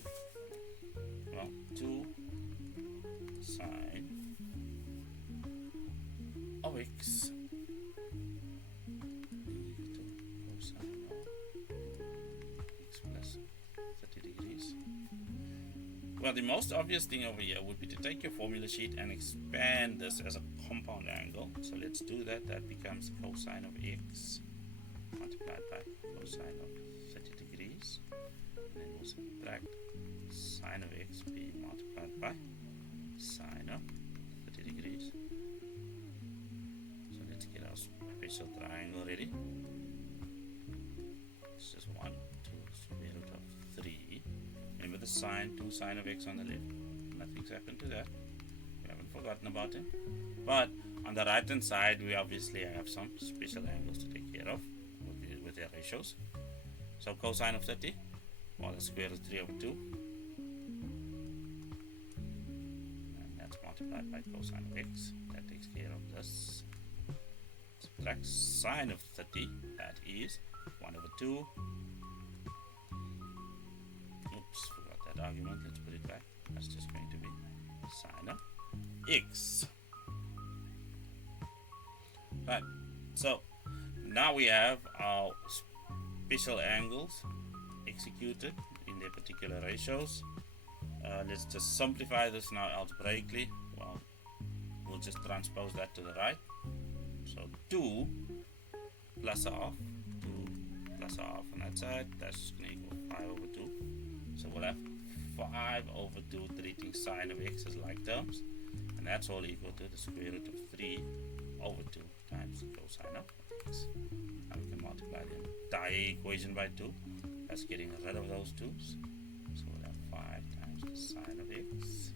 well, 2 sine of x cosine of x plus 30 degrees. Well, the most obvious thing over here would be to take your formula sheet and expand this as a compound angle. So let's do that. That becomes cosine of x multiplied by cosine of 30 degrees. And then we'll subtract sine of x being multiplied by sine of 30 degrees. So let's get our special triangle ready. It's just 1 to square root of 3. Remember the sine, 2 sine of x on the left. Nothing's happened to that. We haven't forgotten about it. But on the right hand side, we obviously have some special angles to take care of with their ratios. So cosine of 30, well, the square root of 3 over 2. And that's multiplied by cosine of x. That takes care of this. Subtract sine of 30, that is 1 over 2. Oops, forgot that argument. Let's put it back. That's just going to be sine of x. Right, so now we have our special angles executed in their particular ratios. Let's just simplify this now algebraically. Well, we'll just transpose that to the right. So 2 plus half, 2 plus half on that side, that's going to equal 5 over 2. So we'll have 5 over 2 treating sine of x as like terms, and that's all equal to the square root of 3 over 2 times cosine of x. Now we can multiply the entire equation by 2. That's getting rid of those 2's. So we'll have 5 times the sine of x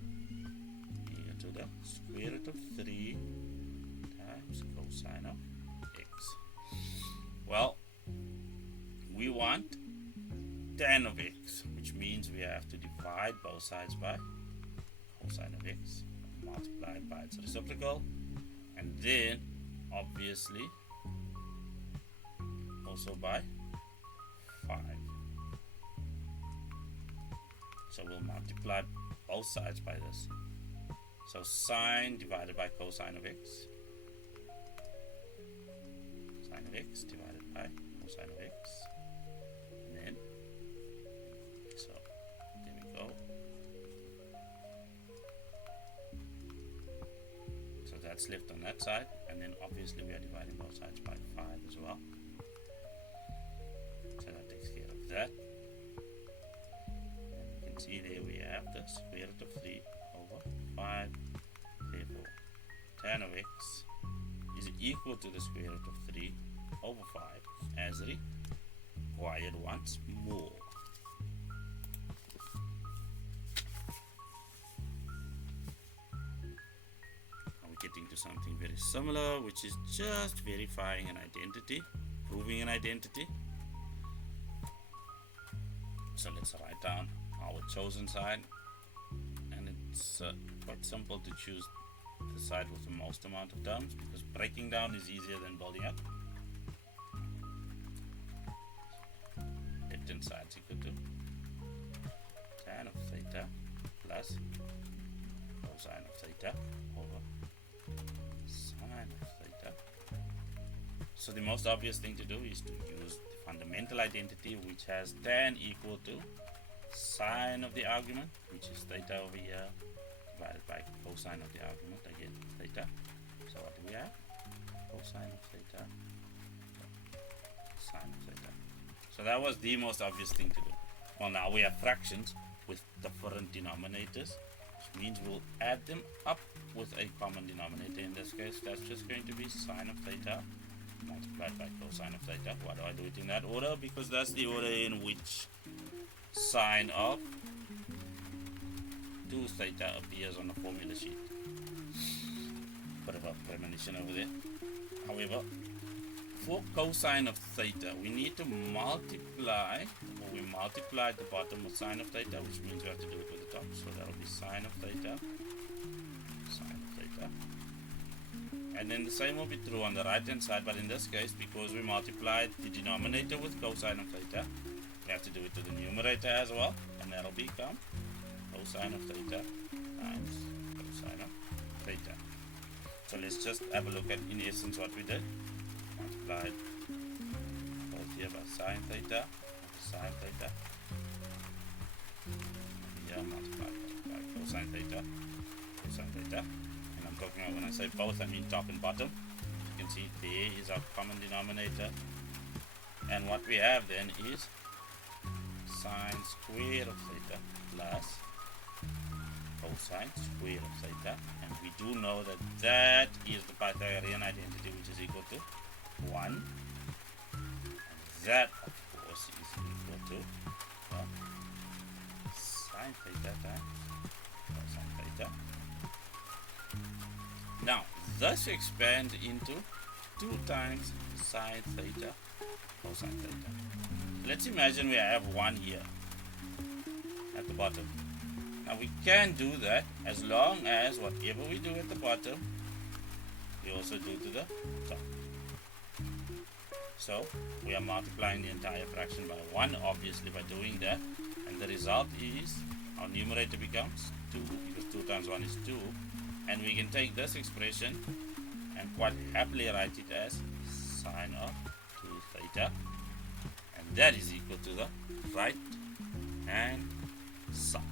equal to the square root of 3 times cosine of x. Well, we want tan of x, which means we have to divide both sides by cosine of x, multiplied by its reciprocal, and then obviously also by 5. So we'll multiply both sides by this. So sine divided by cosine of x, sine of x divided by cosine of x, and then, so there we go. So that's left on that side, and then obviously we are dividing both sides by 5 as well. So that takes care of that. And you can see there we have the square root of 3 over 5 5. Therefore, tan of x is equal to the square root of 3 over 5 as required once more. Getting to something very similar, which is just verifying an identity, proving an identity. So let's write down our chosen side, and it's quite simple to choose the side with the most amount of terms, because breaking down is easier than building up. Left hand side is equal to tan of theta plus cosine of theta over sine of theta. So the most obvious thing to do is to use the fundamental identity, which has tan equal to sine of the argument, which is theta over here, divided by cosine of the argument, again theta. So what do we have? Cosine of theta, sine of theta. So that was the most obvious thing to do. Well, now we have fractions with different denominators, which means we'll add them up with a common denominator. In this case, that's just going to be sine of theta multiplied by cosine of theta. Why do I do it in that order? Because that's the order in which sine of 2 theta appears on the formula sheet. Bit of a premonition over there. However, for cosine of theta, we need to multiply, or we multiplied the bottom with sine of theta, which means we have to do it with the top. So that'll be sine of theta, sine of theta. And then the same will be true on the right hand side, but in this case, because we multiplied the denominator with cosine of theta, we have to do it to the numerator as well, and that'll become cosine of theta times cosine of theta. So let's just have a look at, in essence, what we did. Multiplied both here by sine theta, sine theta. Here multiplied by cosine theta, cosine theta. And I'm talking about, when I say both, I mean top and bottom. You can see there is our common denominator. And what we have then is sine square of theta plus cosine square of theta. And we do know that that is the Pythagorean identity, which is equal to 1. And that, of course, is equal to sine theta times cosine theta. Now, this expands into 2 times sine theta cosine theta. Let's imagine we have 1 here at the bottom. Now we can do that as long as whatever we do at the bottom, we also do to the top. So we are multiplying the entire fraction by 1, obviously, by doing that. And the result is our numerator becomes 2, because 2 times 1 is 2. And we can take this expression and quite happily write it as sine of 2 theta. And that is equal to the right hand side.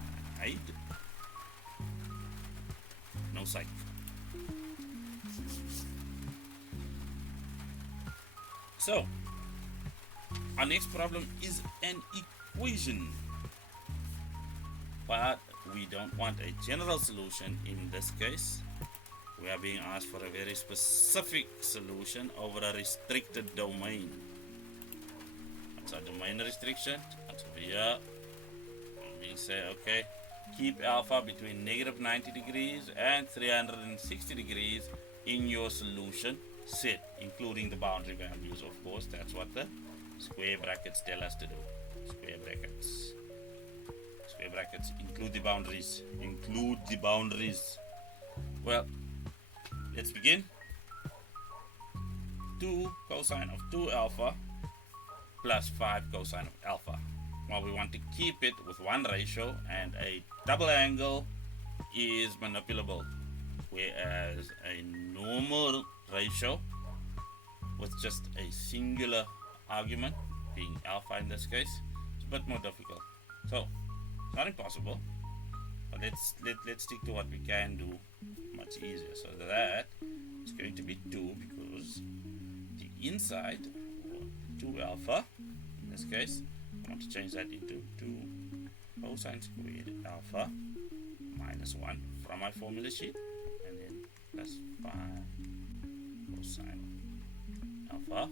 No psych. So, our next problem is an equation. But we don't want a general solution in this case. We are being asked for a very specific solution over a restricted domain. That's our domain restriction. That's over here. We say, okay, keep alpha between negative 90 degrees and 360 degrees in your solution set, including the boundary values, of course. That's what the square brackets tell us to do. Square brackets. Square brackets include the boundaries. Include the boundaries. Well, let's begin. 2 cosine of 2 alpha plus 5 cosine of alpha. Well, we want to keep it with 1 ratio, and a double angle is manipulable, whereas a normal ratio with just a singular argument, being alpha in this case, is a bit more difficult. So it's not impossible, but let's stick to what we can do much easier. So that is going to be 2, because the inside, or 2 alpha in this case, I want to change that into 2 cosine squared alpha minus 1 from my formula sheet, and then plus 5 cosine alpha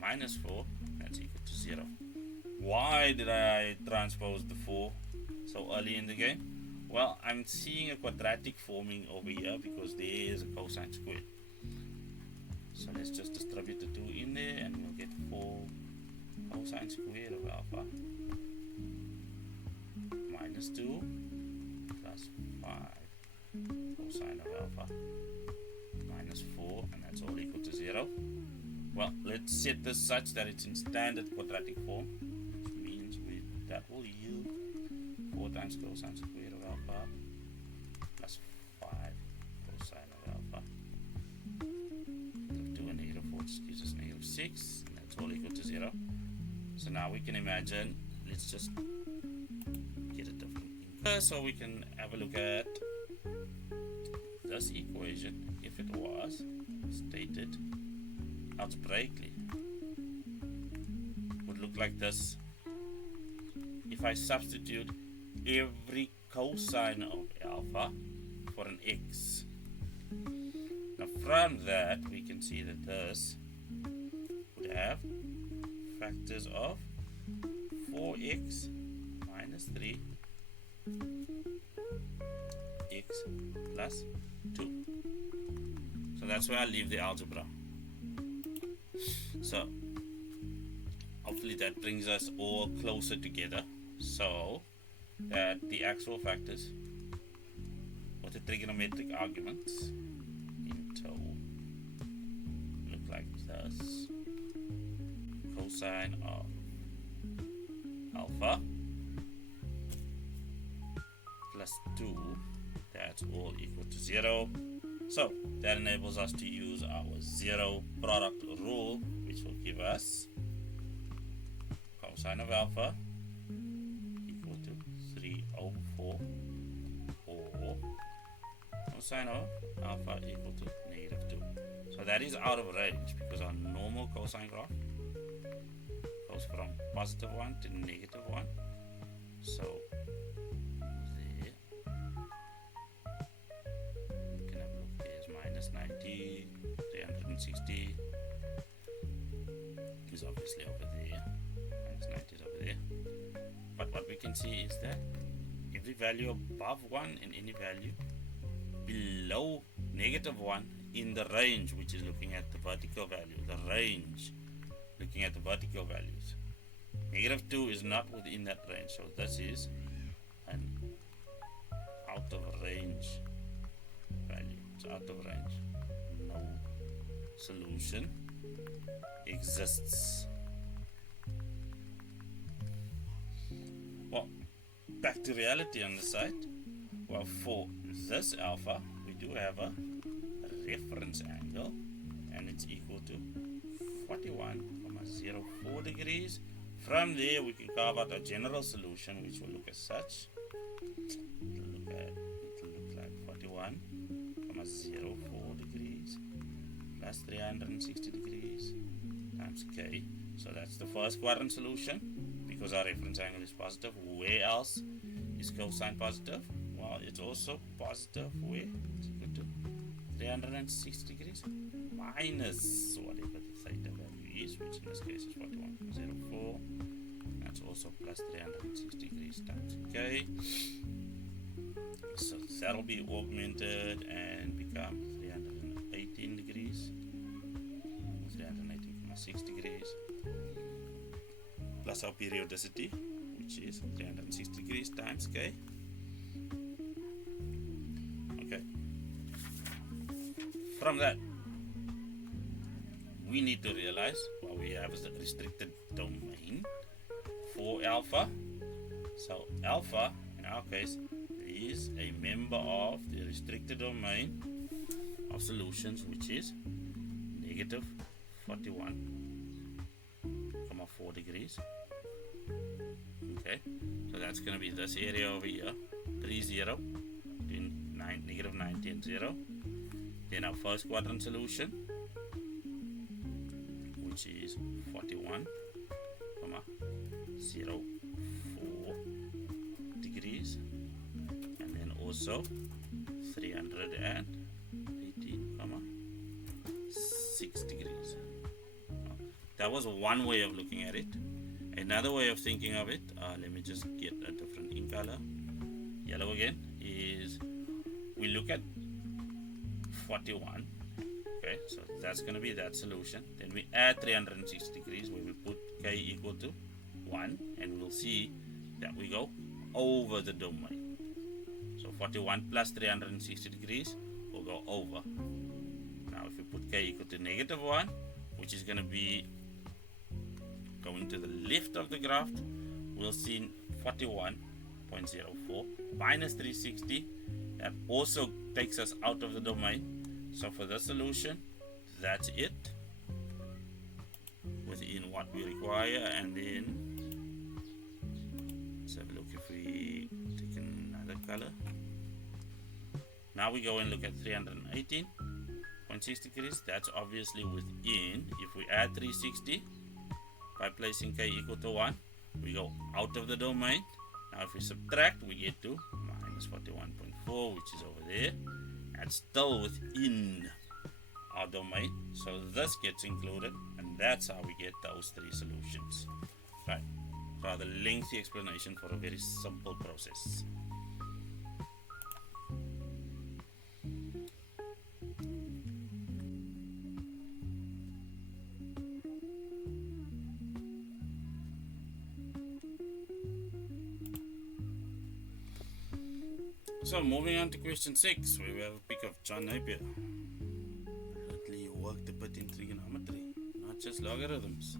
minus 4, that's equal to 0. Why did I transpose the 4 so early in the game? Well, I'm seeing a quadratic forming over here because there is a cosine squared. So let's just distribute the 2 in there and we'll get 4 cosine squared of alpha minus 2 plus 5 cosine of alpha minus 4, and that's all equal to 0. Well, let's set this such that it's in standard quadratic form, which means that will yield 4 times cosine squared of alpha plus 5 cosine of alpha. Negative 2 and negative 4 gives us negative 6, and that's all equal to 0. So now we can imagine, let's just get a different ink so we can have a look at this equation if it was stated algebraically. Would look like this if I substitute every cosine of alpha for an x. Now from that we can see that this would have factors of 4x minus 3 x plus 2. So that's where I leave the algebra. So hopefully that brings us all closer together so that the actual factors with the trigonometric arguments in total look like this. Cosine of alpha plus 2, that's all equal to 0. So that enables us to use our zero product rule, which will give us cosine of alpha equal to 3 over 4, or cosine of alpha equal to negative 2. So that is out of range because our normal cosine graph goes from positive 1 to negative 1. So there, we can have a look. There's minus 90, 360 is obviously over there. Minus 90 is over there. But what we can see is that every value above 1 and any value below negative 1 in the range, which is looking at the vertical value, the range looking at the vertical values. Negative 2 is not within that range, so this is an out of range value. It's out of range. No solution exists. Well, back to reality on the side. Well, for this alpha, we do have a reference angle, and it's equal to 41,04 degrees. From there, we can carve out a general solution, which will look as such. It will look like 41,04 degrees plus 360 degrees times k. So that's the first quadrant solution, because our reference angle is positive. Where else is cosine positive? Well, it's also positive where it's equal to 360 degrees minus whatever the theta value is, which in this case is 41,04. That's also plus 360 degrees times k. So that'll be augmented and become 318 degrees, 318.6 degrees, plus our periodicity, which is 360 degrees times k. Okay. From that, we need to realize what we have is the restricted domain for alpha. So alpha, in our case, is a member of the restricted domain of solutions, which is negative 41,4 degrees. Okay, so that's going to be this area over here, 3, 0, between negative 90 and 0. Then our first quadrant solution, which is 41,04 degrees, and then also 318,6 degrees. That was one way of looking at it. Another way of thinking of it, let me just get a different ink color, yellow again, is we look at 41. Okay, so that's going to be that solution. Then we add 360 degrees where we put k equal to 1, and we'll see that we go over the domain. So 41 plus 360 degrees will go over. Now if we put k equal to negative 1, which is going to be going to the left of the graph, we'll see 41.04 minus 360. That also takes us out of the domain. So for the solution, that's it within what we require. And then let's have a look if we take another color. Now we go and look at 318.6 degrees. That's obviously within. If we add 360 by placing k equal to 1, we go out of the domain. Now if we subtract, we get to minus 41.4, which is over there. That's still within our domain, so this gets included, and that's how we get those three solutions. Right, rather lengthy explanation for a very simple process. So moving on to question 6, where we have a pic of John Napier. Apparently he worked a bit in trigonometry, not just logarithms.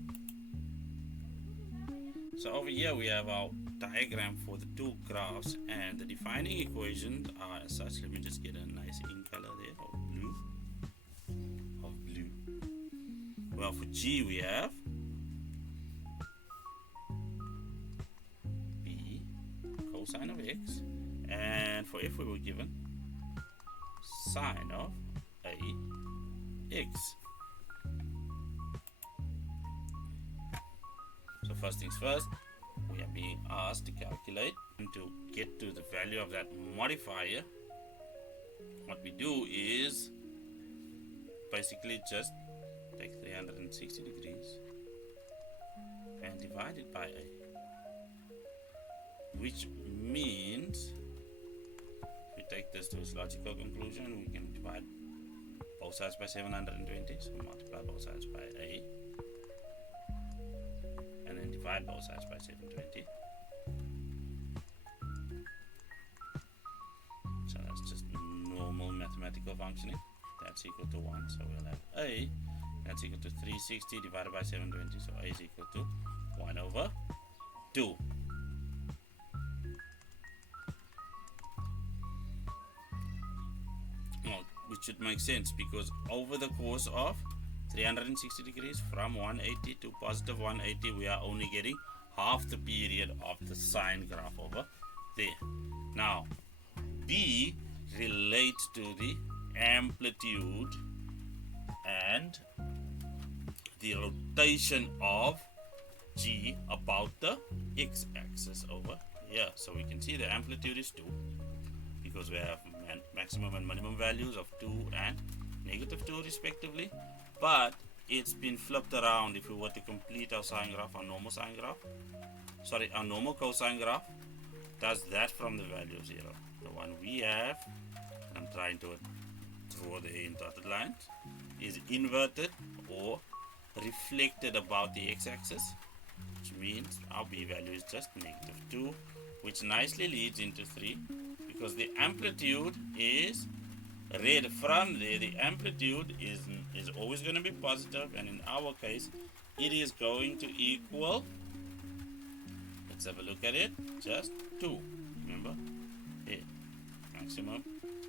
So over here we have our diagram for the two graphs, and the defining equations are as such. Let me just get a nice ink color there of blue. Well, for G we have B cosine of x, and for f we were given sine of ax. So first things first, we are being asked to calculate, and to get to the value of that modifier, what we do is basically just take 360 degrees and divide it by a, which means if we take this to its logical conclusion, we can divide both sides by 720, so multiply both sides by a, and then divide both sides by 720. So that's just normal mathematical functioning. That's equal to 1, so we'll have a, that's equal to 360 divided by 720, so a is equal to 1 over 2. Well, which should make sense, because over the course of 360 degrees from 180 to positive 180, we are only getting half the period of the sine graph over there. Now B relates to the amplitude and the rotation of G about the x-axis over here. So we can see the amplitude is 2, because we have maximum and minimum values of 2 and negative 2 respectively, but it's been flipped around. If we were to complete our sine graph, our normal sine graph, our normal cosine graph does that from the value of 0. The one we have, I'm trying to draw the in dotted lines, is inverted or reflected about the x-axis, which means our b value is just negative 2, which nicely leads into 3, because the amplitude is read from there. The amplitude is always going to be positive, and in our case it is going to equal, let's have a look at it, just 2. Remember here, maximum,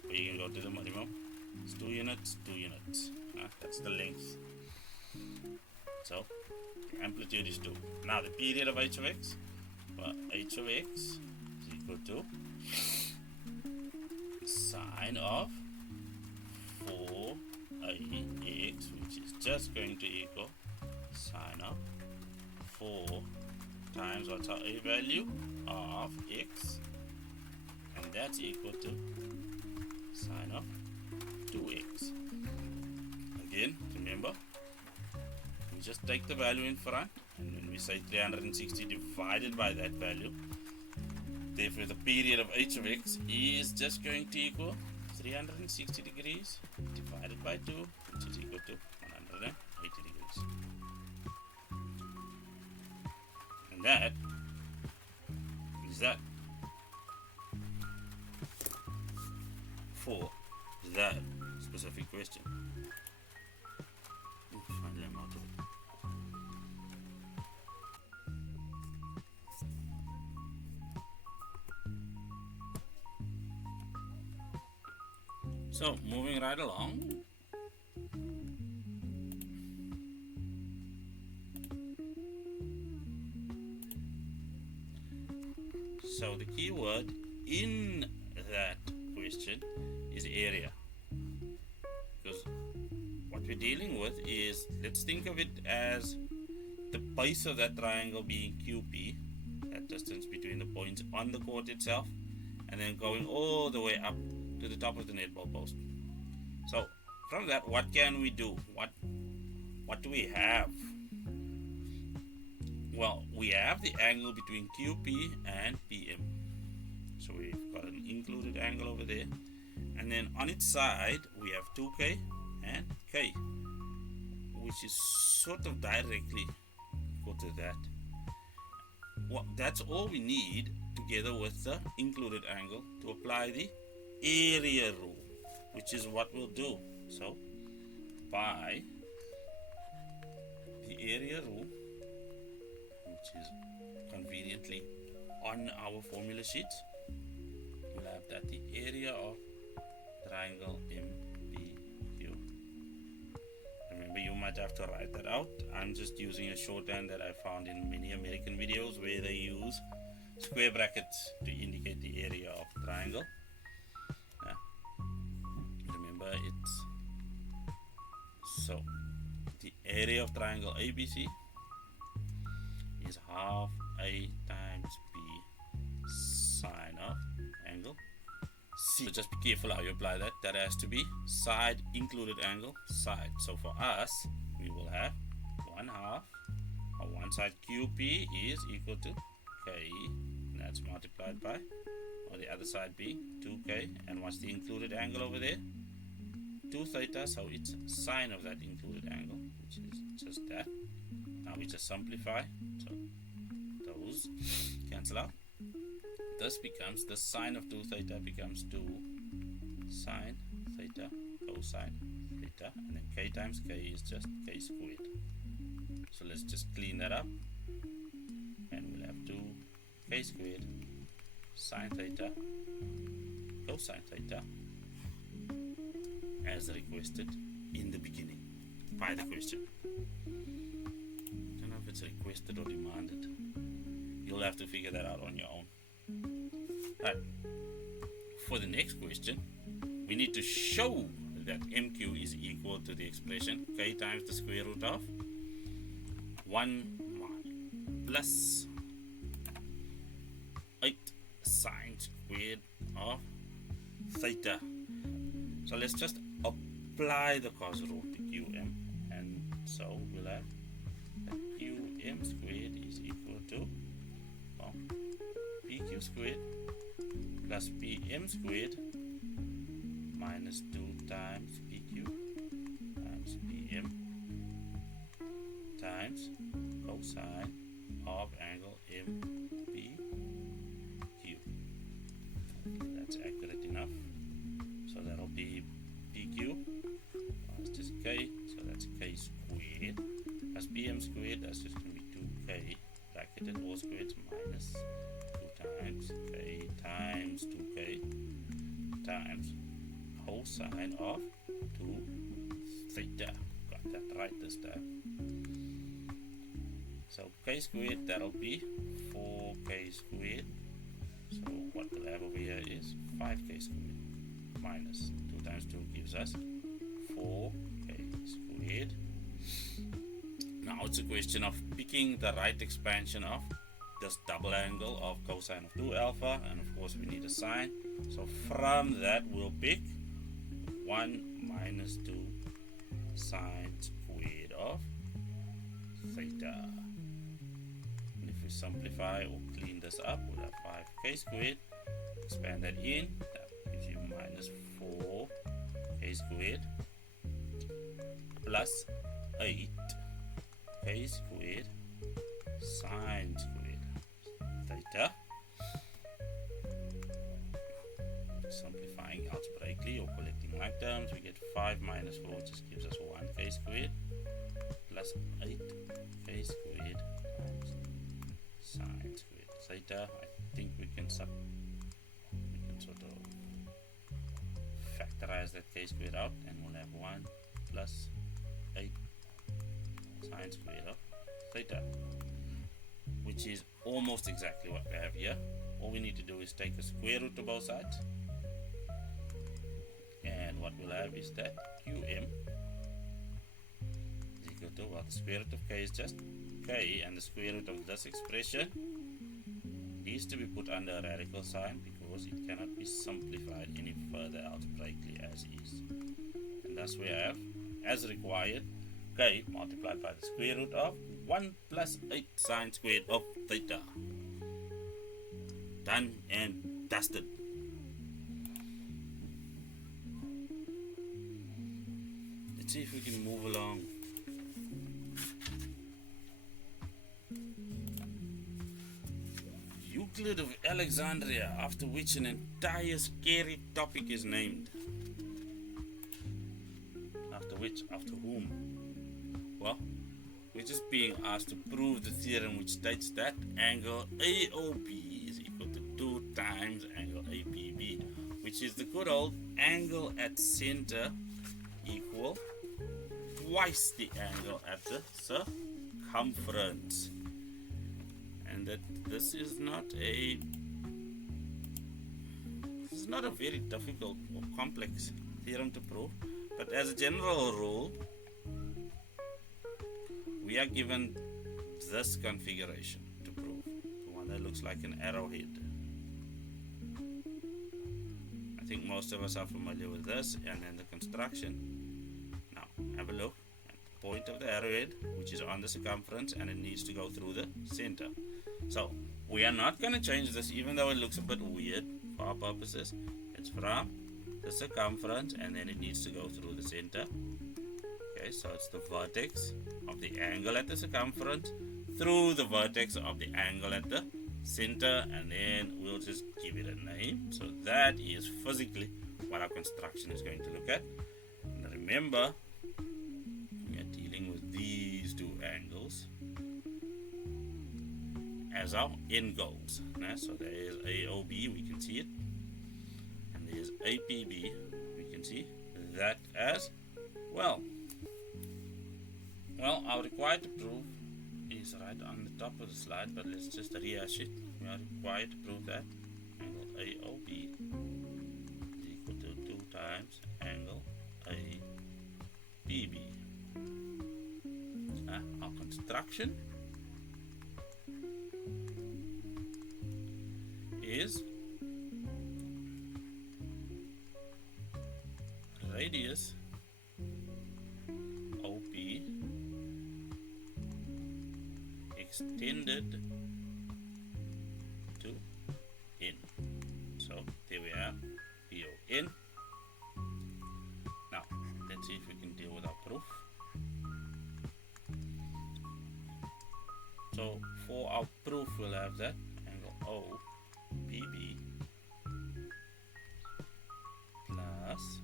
or you can go to the minimum, it's 2 units, 2 units. That's the length. So the amplitude is 2. Now the period of h of x, well, h of x is equal to sine of 4ax, which is just going to equal sine of 4 times what's our a value of x, and that's equal to sine of 2x. Again, remember, we just take the value in front, and when we say 360 divided by that value, therefore the period of h of x is just going to equal 360 degrees divided by 2, which is equal to 180 degrees. And that is that for that specific question. Finally, I'm out of it. So, moving right along. So, the key word in that question is area. Because what we're dealing with is, let's think of it as the base of that triangle being QP, that distance between the points on the chord itself, and then going all the way up to the top of the netball post. So from that, what can we do? What do we have? Well, we have the angle between QP and PM. So we've got an included angle over there, and then on its side we have 2K and K, which is sort of directly equal to that. Well, that's all we need, together with the included angle, to apply the area rule, which is what we'll do. So by the area rule, which is conveniently on our formula sheets, we'll have that the area of triangle MPQ. Remember, you might have to write that out. I'm just using a shorthand that I found in many American videos where they use square brackets to indicate the area of the triangle. Remember, it's so the area of triangle ABC is half A times B sine of angle C. So just be careful how you apply that. That has to be side included angle side. So for us, we will have 1/2 on one side QP is equal to K, and that's multiplied by, on the other side being 2K, and what's the included angle over there? 2 theta, so it's sine of that included angle, which is just that. Now we just simplify, so those cancel out. This becomes, the sine of 2 theta becomes 2 sine theta cosine theta, and then K times K is just K squared. So let's just clean that up, and we'll have 2K squared sine theta cosine theta as requested in the beginning by the question. I don't know if it's requested or demanded. You'll have to figure that out on your own. Right. For the next question, we need to show that MQ is equal to the expression K times the square root of 1 plus 8 sine squared of theta. So let's just apply the cos rule to QM, and so we'll have that QM squared is equal to, well, PQ squared plus PM squared minus 2 times PQ times PM times cosine of angle MPQ. That's accurate enough. So that'll be PQ, that's just K, so that's K squared, plus PM squared, that's just going to be 2K, bracketed all squared, minus 2 times K times 2K times cosine of 2 theta. Got that right this time. So K squared, that'll be 4K squared. So what we'll have over here is 5K squared minus 2 times 2 gives us 4K squared. Now it's a question of picking the right expansion of this double angle of cosine of 2 alpha, and of course we need a sine. So from that we'll pick 1 minus 2 sine squared of theta. And if we simplify or clean this up, we'll have 5k squared. Expand that in, that gives you minus 4k squared plus 8k squared sine squared theta. Simplifying algebraically or collecting like terms, we get 5 minus 4 just gives us 1k squared plus 8k squared times sine squared theta. I think we can sort of factorize that k squared out, and we'll have 1 plus 8 sine squared of theta, which is almost exactly what we have here. All we need to do is take the square root of both sides, and what we'll have is that qm is equal to, well, the square root of k is just k, and the square root of this expression needs to be put under a radical sign because it cannot be simplified any further algebraically as is. And thus we have, as required, k multiplied by the square root of 1 plus 8 sine squared of theta. Done and dusted. Let's see if we can move along. Euclid of Alexandria, after which an entire scary topic is named. After which? After whom? Well, we're just being asked to prove the theorem which states that angle AOB is equal to 2 times angle APB, which is the good old angle at center equal twice the angle at the circumference. And that this is not a very difficult or complex theorem to prove, but as a general rule we are given this configuration to prove, the one that looks like an arrowhead. I think most of us are familiar with this, and then the construction. Now have a look at the point of the arrowhead, which is on the circumference, and it needs to go through the center. So we are not going to change this, even though it looks a bit weird for our purposes. It's from the circumference, and then it needs to go through the center. Okay, so it's the vertex of the angle at the circumference through the vertex of the angle at the center, and then we'll just give it a name. So that is physically what our construction is going to look at. And remember, we are dealing with these two angles as our end goals. So there is AOB, we can see it, and there's APB, we can see that as well. Well, our required to prove is right on the top of the slide, but let's just rehash it. We are required to prove that angle AOB is equal to 2 times angle APB. Our construction is radius OP extended to N. So there we are, PON. Now let's see if we can deal with our proof. So for our proof we'll have that angle OPB plus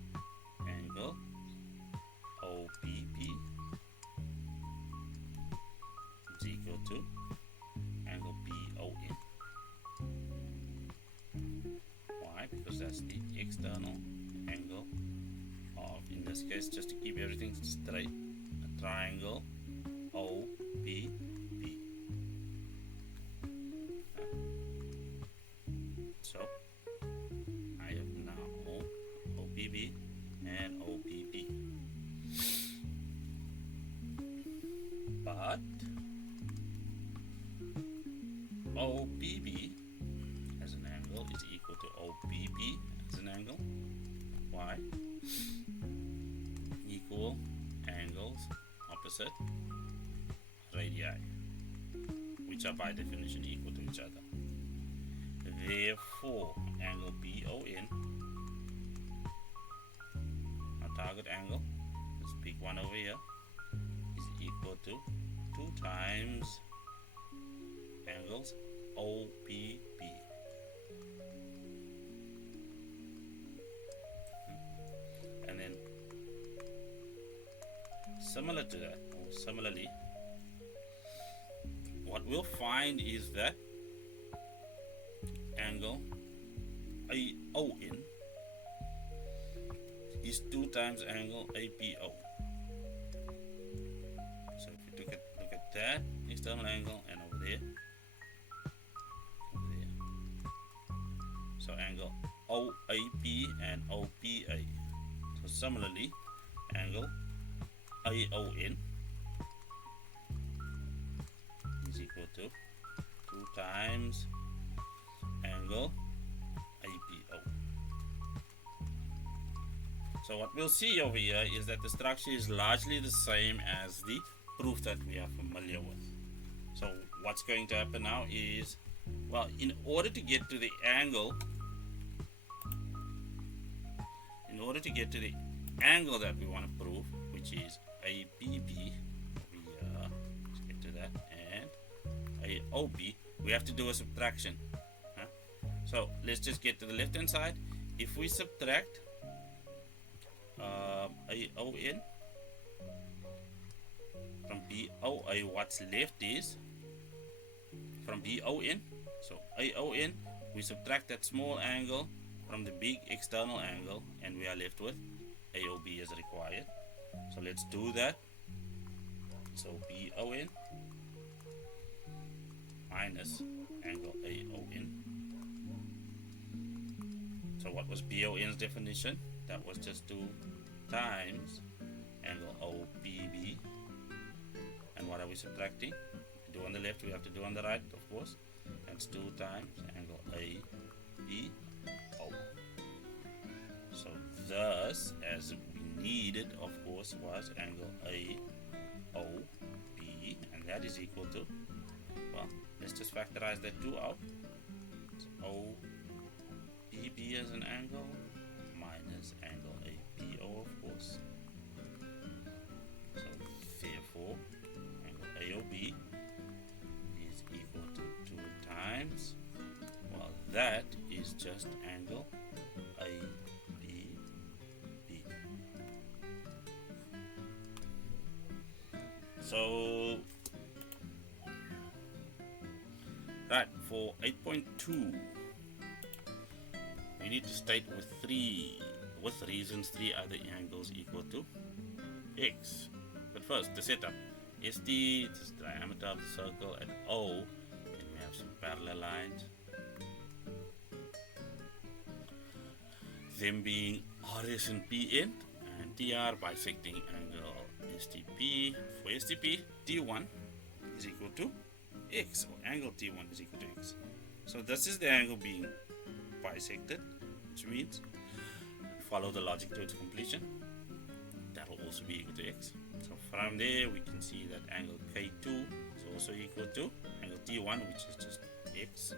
angle OPB is equal to angle BON. Why? Because that's the external angle of, in this case, just to keep everything straight, a triangle OPB. So I have now OPB and OPB. But OPB as an angle is equal to OPB as an angle. y equal angles opposite radii, which are by definition equal to each other. Therefore, angle BON, our target angle, this big one over here, is equal to 2 times angles OBB. And then similar to that, or similarly, what we'll find is that angle AON is 2 times angle APO. So if you look at that external angle and over there, so angle OAP and OPA. So similarly, angle AON is equal to 2 times angle APO. So what we'll see over here is that the structure is largely the same as the proof that we are familiar with. So what's going to happen now is, well, in order to get to the angle that we want to prove, which is ABB over here, let's get to that, and AOB, we have to do a subtraction. So let's just get to the left hand side. If we subtract AON from BOA, what's left is from BON, so AON, we subtract that small angle from the big external angle, and we are left with AOB as required. So let's do that. So BON minus angle AON. So what was BON's definition? That was just 2 times angle OBB. And what are we subtracting? If we do on the left, we have to do on the right, of course. That's 2 times angle ABO. So thus, as we needed, of course, was angle AOB, and that is equal to, well, let's just factorize that 2 out. So OBB as an angle minus angle APO, of course. So therefore, angle AOB is equal to 2 times, well, that is just angle ABB. So, right, for 8.2, we need to state with reasons 3 other angles equal to x. But first, the setup. ST, this is the diameter of the circle at O, and we have some parallel lines. Them being RS and PN, and TR bisecting angle STP. For STP, T1 is equal to x, or angle T1 is equal to x. So this is the angle being bisected, which means follow the logic to its completion. That will also be equal to x. So from there we can see that angle K2 is also equal to angle T1, which is just x.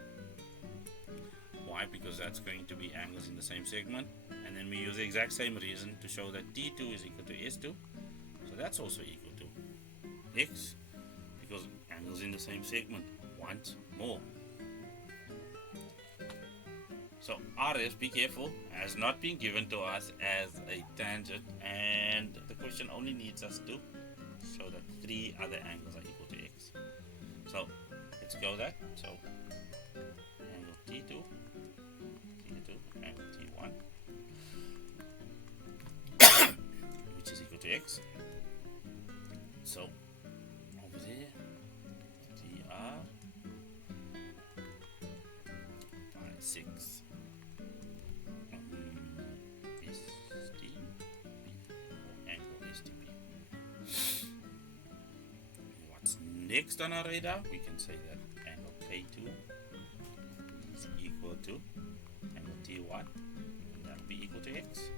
Why? Because that's going to be angles in the same segment. And then we use the exact same reason to show that T2 is equal to S2. So that's also equal to x, because angles in the same segment once more. So RS, be careful, has not been given to us as a tangent, and the question only needs us to show that 3 other angles are equal to x. So let's go that. So angle T2, angle T1, which is equal to x. So over there, TR by 6. Next on our radar, we can say that angle K2 is equal to angle T1, and that will be equal to x.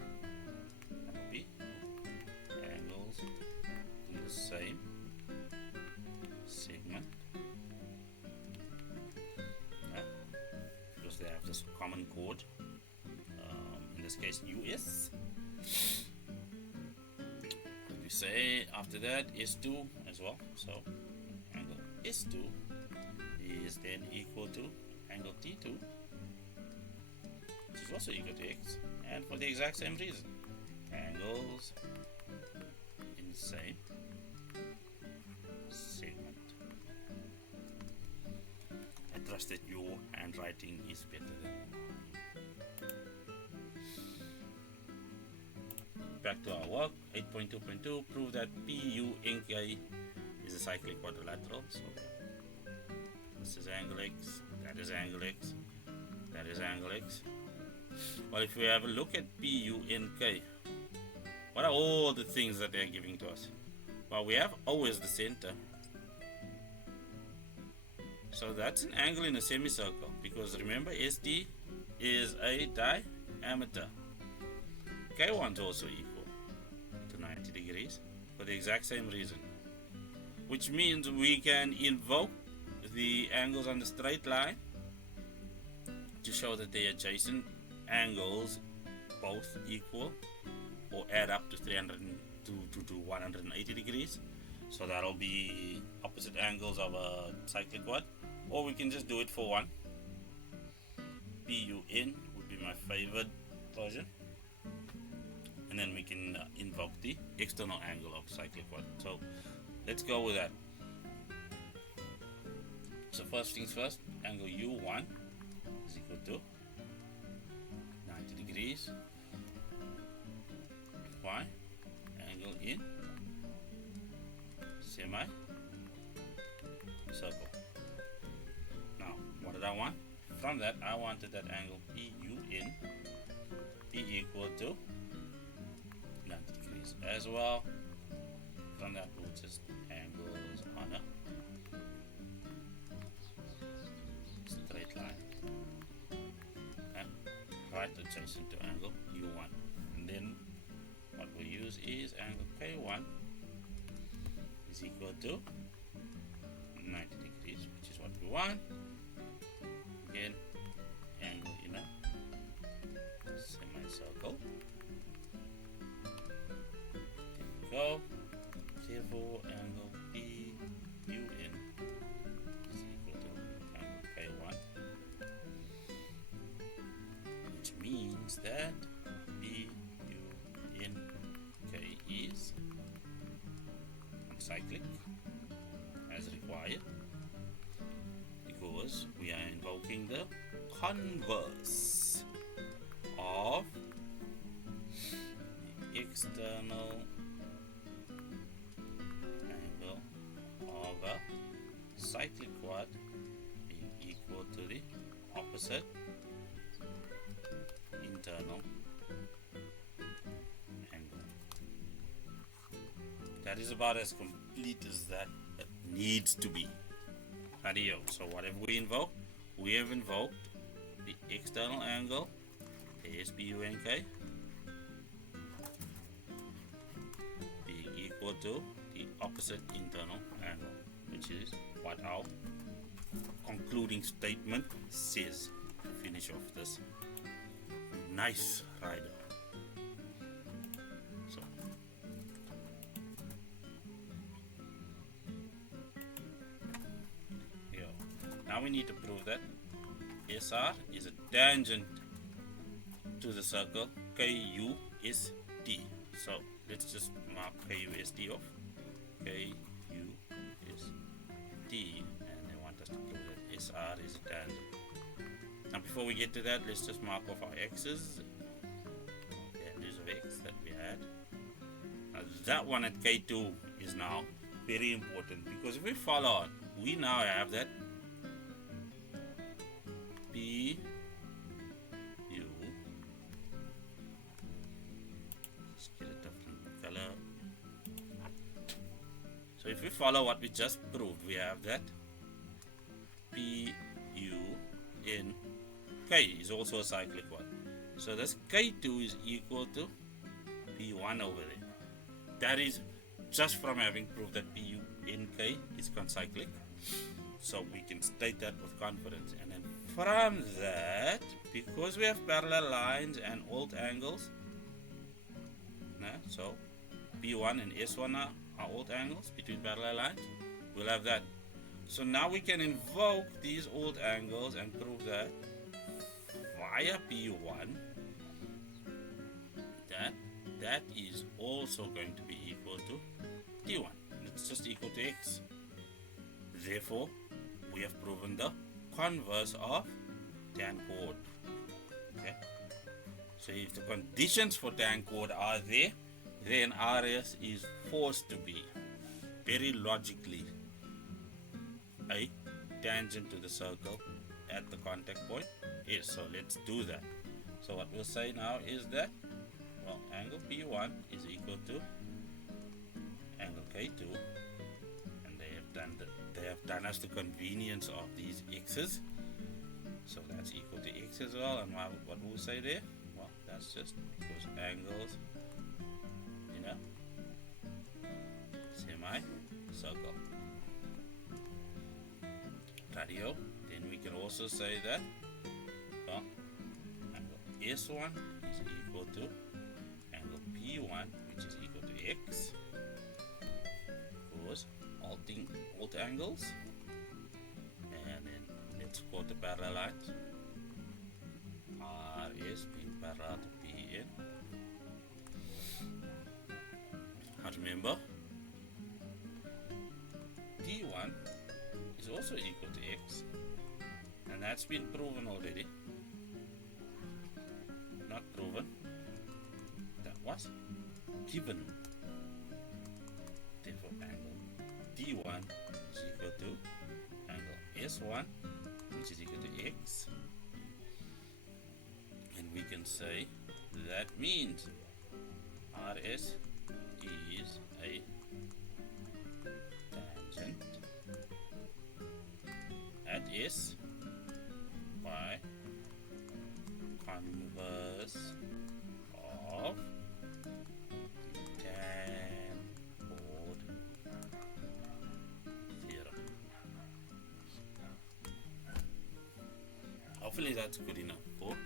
case US. We say after that S2 as well, so angle S2 is then equal to angle T2, which is also equal to X, and for the exact same reason, angles in the same segment. I trust that your handwriting is better than back to our work. 8.2.2, prove that PUNK is a cyclic quadrilateral. So this is angle X, that is angle X, that is angle X. Well, if we have a look at PUNK, what are all the things that they're giving to us? Well, we have O as the center. So that's an angle in a semicircle, because remember SD is a diameter. K1 is also equal to 90 degrees for the exact same reason, which means we can invoke the angles on the straight line to show that the adjacent angles both equal or add up to 180 degrees. So that'll be opposite angles of a cyclic quad, or we can just do it for one. PUN would be my favorite version, and then we can invoke the external angle of cyclic quad. So let's go with that. So first things first, angle U1 is equal to 90 degrees. Why? Angle in semi circle. Now, what did I want? From that, I wanted that angle PUN be equal to 90 degrees as well. From that, we'll just angles on a straight line and right adjacent to angle U1. And then what we'll use is angle K1 is equal to 90 degrees, which is what we want. Again, angle in a semicircle. There we go. Therefore, angle PUN is equal to angle K1, which means that PUNK is cyclic as required, because we are invoking the converse of the external angle of a cyclic quad being equal to the opposite internal angle. That is about as complete as that it needs to be. Adios. So what have we invoked? We have invoked the external angle, the SPUNK, being equal to the opposite internal angle, which is what our concluding statement says to finish off this nice rider. So now we need to prove that SR is a tangent to the circle KUST. So let's just mark KUST off. KUST, and they want us to prove that SR is a tangent. Now before we get to that, let's just mark off our x's, values of x that we had. Now that one at K2 is now very important, because if we follow on, we now have that PU. Let's get a different color. So if we follow what we just proved, we have that PUNK is also a cyclic one. So this K2 is equal to P1 over there. That is just from having proved that PUNK is concyclic. So we can state that with confidence. And then From that, because we have parallel lines and alt angles, so P1 and S1 are alt angles between parallel lines, we'll have that. So now we can invoke these alt angles and prove that via P1 that is also going to be equal to T1. It's just equal to X. Therefore, we have proven the converse of tan chord. Okay. So if the conditions for tan chord are there, then RS is forced to be, very logically, a tangent to the circle at the contact point. Yes, so let's do that. So what we'll say now is that, well, angle P1 is equal to angle K2, and they have done us the convenience of these x's, so that's equal to x as well. And what we'll say there, well, that's just those angles in a semi-circle. Radio. Then we can also say that, well, angle S1 is equal to angle P1, which is equal to x, because alt angles. And then let's quote the parallel lines. RS being parallel to PN. Now remember, T1 is also equal to x, and that's been proven already. Not proven, that was given. Therefore angle D1 is equal to angle S1, which is equal to x, and we can say that means RS is a tangent at S by converse of tan chord theorem. Hopefully that's good enough for that.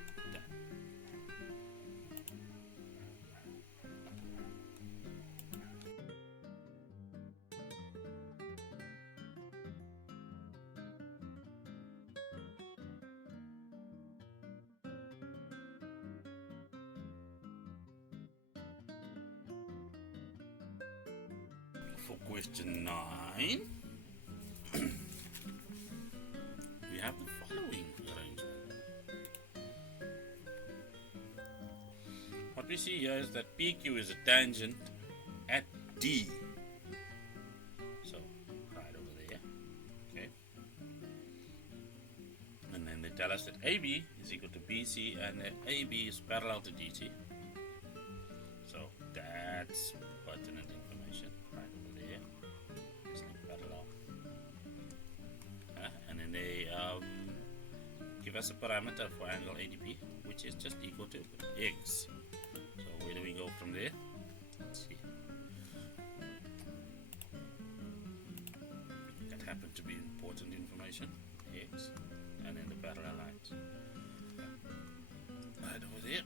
For question 9, we have the following arrangement. What we see here is that PQ is a tangent at D. So, right over there. Okay. And then they tell us that AB is equal to BC and that AB is parallel to DC. So, that's pertinent information right over there. It's not parallel. And then they give us a parameter for angle ADP, which is just equal to x. So where do we go from there? Let's see. That happened to be important information. X, and then the parallel lines. Right over there,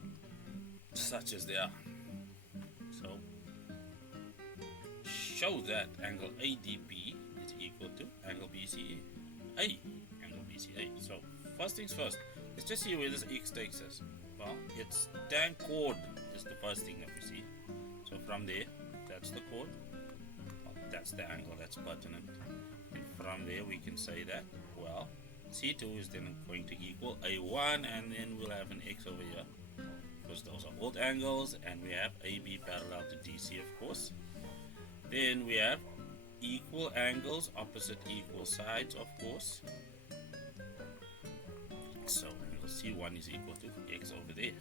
such as they are. So show that angle ADP is equal to angle BCA. Angle BCA. So first things first, let's just see where this x takes us. Well, it's tan chord is the first thing that we see. So from there, that's the chord. Well, that's the angle that's pertinent. And from there we can say that, well, C2 is then going to equal A1, and then we'll have an x over here, because those are alt angles, and we have AB parallel to DC, of course. Then we have equal angles, opposite equal sides, of course. So angle C1 is equal to x over there.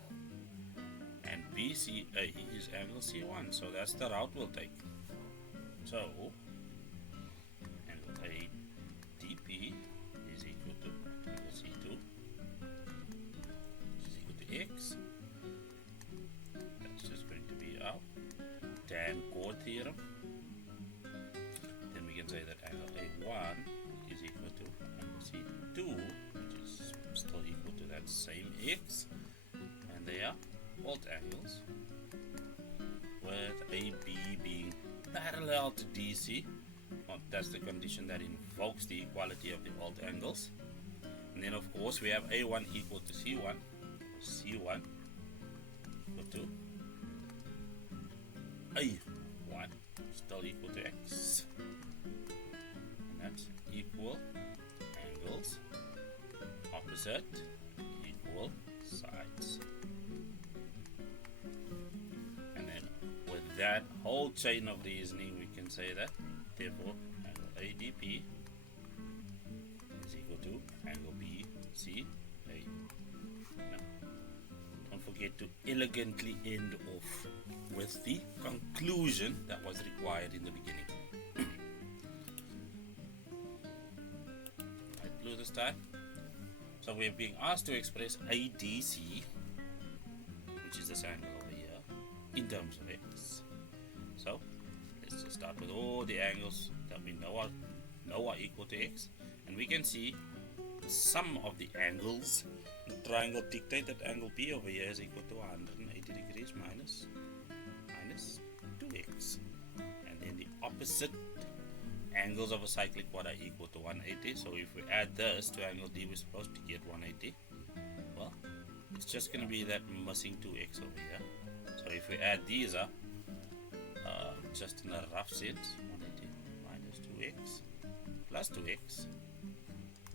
And BCA is angle C1, so that's the route we'll take. So angle ADP is equal to angle C2, which is equal to x. That's just going to be our tan chord theorem. Then we can say that angle A1 is equal to angle C2, which is still that's same x, and they are alt angles, with AB being parallel to DC. Well, that's the condition that invokes the equality of the alt angles. And then of course we have A1 equal to C1, C1 equal to A1 still equal to X, and that's equal angles, opposite, equal sides. And then with that whole chain of reasoning, we can say that therefore angle ADP is equal to angle BCA. Now, don't forget to elegantly end off with the conclusion that was required in the beginning. Light blue this time. So we're being asked to express ADC, which is this angle over here, in terms of x. So let's just start with all the angles that we know are equal to x, and we can see the sum of the angles. The triangle dictate that angle B over here is equal to 180 degrees minus 2x, and then the opposite angles of a cyclic quad are equal to 180. So if we add this to angle D, we're supposed to get 180. Well, it's just going to be that missing 2x over here. So if we add these up, just in a rough sense, 180 minus 2x plus 2x,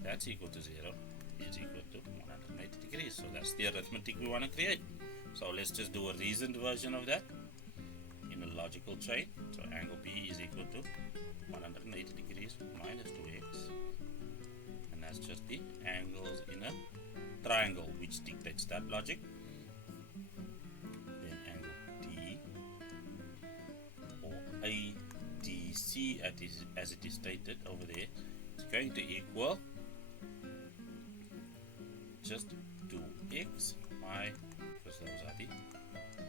that's equal to 0, is equal to 180 degrees. So that's the arithmetic we want to create. So let's just do a reasoned version of that in a logical chain. So angle B is equal to 180 degrees minus 2x, and that's just the angles in a triangle which dictates that logic. Then angle D, or ADC as it is stated over there, is going to equal just 2x because those are the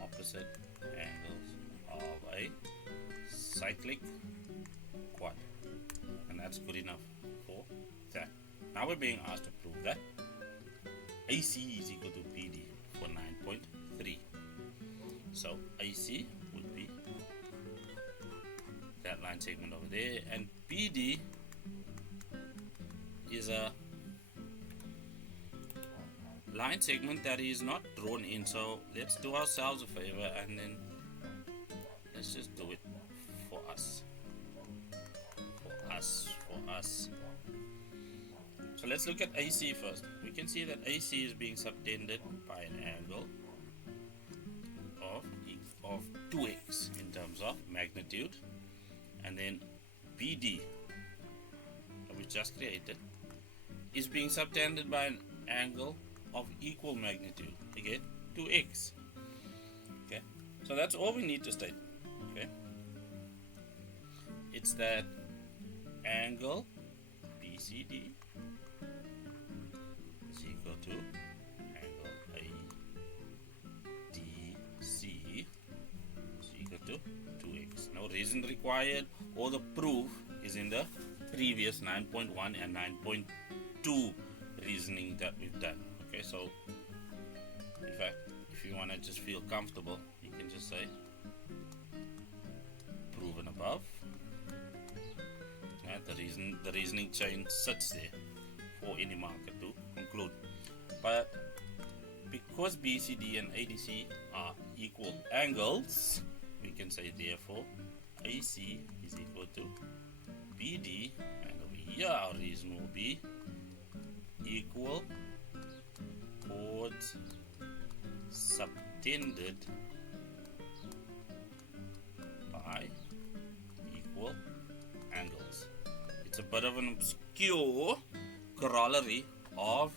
opposite angles of a cyclic quad, and that's good enough for that. Now we're being asked to prove that AC is equal to BD for 9.3. So AC would be that line segment over there, and BD is a line segment that is not drawn in. So let's do ourselves a favor and then let's just do it for us. So let's look at AC first. We can see that AC is being subtended by an angle of 2x in terms of magnitude, and then BD that we just created is being subtended by an angle of equal magnitude, again 2x. Okay, so that's all we need to state. Okay, it's that angle BCD is equal to angle ADC is equal to 2x. No reason required. All the proof is in the previous 9.1 and 9.2 reasoning that we've done. Okay, so in fact, if you want to just feel comfortable, you can just say proven above. The reasoning chain sits there for any marker to conclude. But because BCD and ADC are equal angles, we can say therefore AC is equal to BD, and over here our reason will be equal chords subtended by equal angles. It's a bit of an obscure corollary of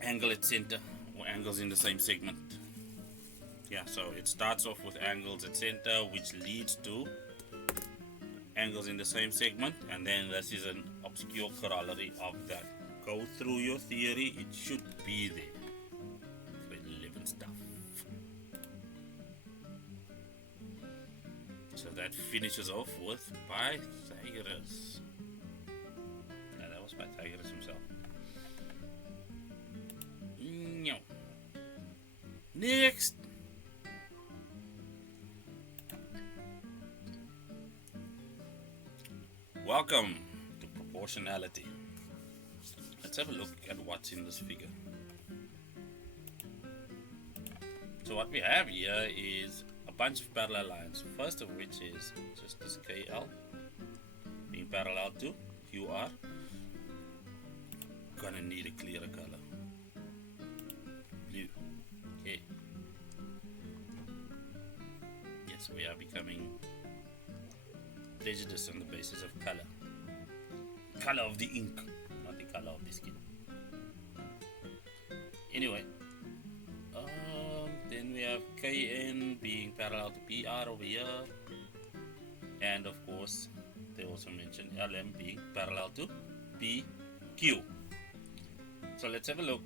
angle at center, or angles in the same segment. Yeah, so it starts off with angles at center, which leads to angles in the same segment, and then this is an obscure corollary of that. Go through your theory, it should be there. Relevant stuff. So that finishes off with Pythagoras. Now that was Pythagoras himself. Next, welcome to proportionality. Let's have a look at what's in this figure. So what we have here is a bunch of parallel lines, first of which is just this KL being parallel to QR. Gonna need a clearer color. Blue. Okay. Yes, we are becoming prejudiced on the basis of color. Color of the ink, not the color of the skin. Anyway, then we have KN being parallel to PR over here, and of course they also mentioned LM being parallel to PQ. So let's have a look.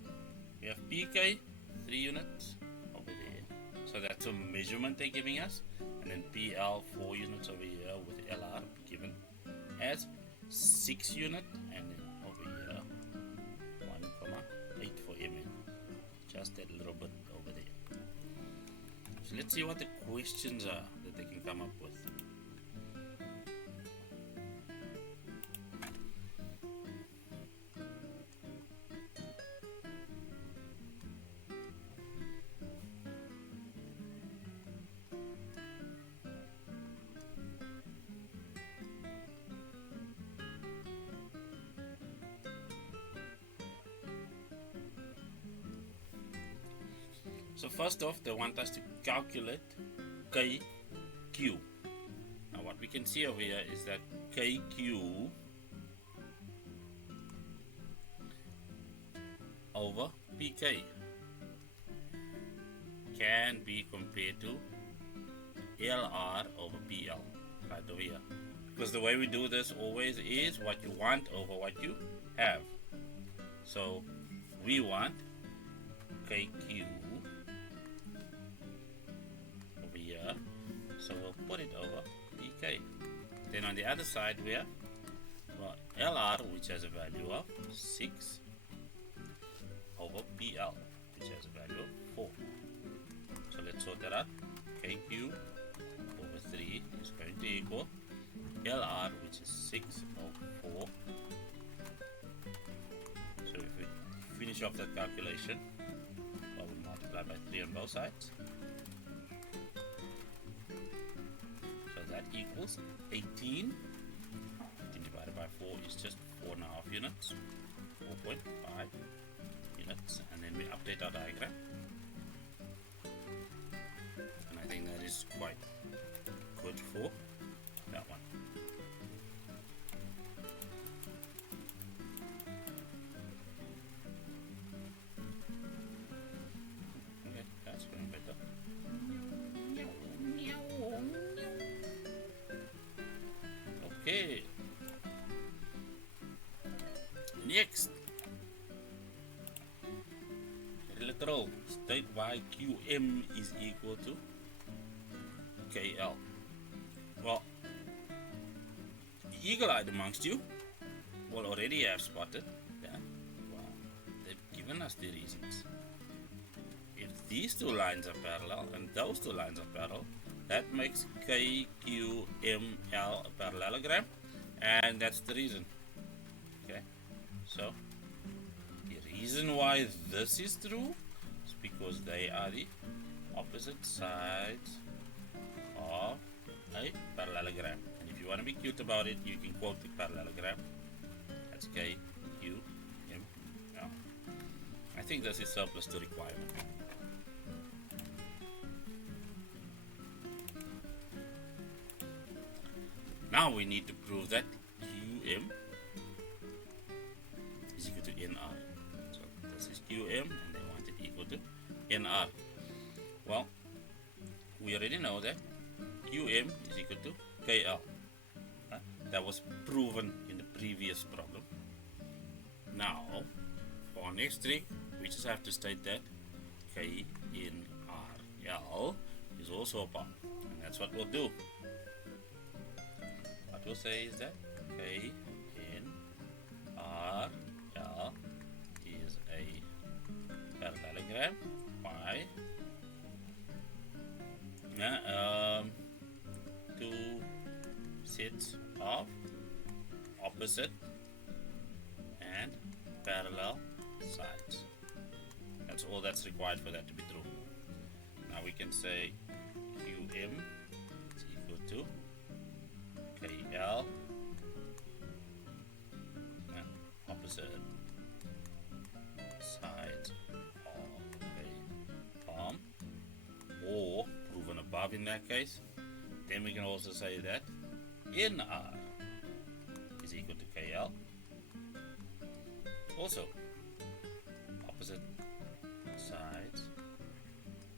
We have PK 3 units over there, so that's a measurement they're giving us, and then PL 4 units over here with LR given as 6 unit, and then over here 1,8 for MN, just that little bit over there. So let's see what the questions are that they can come up with. So first off, they want us to calculate KQ. Now what we can see over here is that KQ over PK can be compared to LR over PL, right over here. Because the way we do this always is what you want over what you have. So we want KQ over here, so we'll put it over PK. Then on the other side we have LR, which has a value of 6 over PL, which has a value of 4. So let's sort that out. KQ over 3 is going to equal LR, which is 6 over 4. So if we finish off that calculation, well, we multiply by 3 on both sides. So that equals 18. 18 divided by 4 is just 4.5 units. 4.5 units. And then we update our diagram. And I think that is quite good for that one. Okay, that's going better. Okay. Next. Literal. State why QM is equal to KL. Well, eagle-eyed amongst you will already have spotted that, well, they've given us the reasons. If these two lines are parallel and those two lines are parallel, that makes KQML a parallelogram, and that's the reason. Okay, so the reason why this is true is because they are the opposite sides of a parallelogram. And if you want to be cute about it, you can quote the parallelogram. That's KQML. I think this is surplus to requirement. Now we need to prove that QM is equal to NR. So this is QM and they want it equal to NR. Well, we already know that QM is equal to KL. That was proven in the previous problem. Now, for our next trick, we just have to state that KNRL is also a part. And that's what we'll do. What we'll say is that KNRL is a parallelogram. Why? Yeah, two sets of opposite and parallel sides. That's all that's required for that to be true. Now we can say QM is equal to KL, opposite sides of a palm, or proven above in that case. Then we can also say that NR is equal to KL, also opposite sides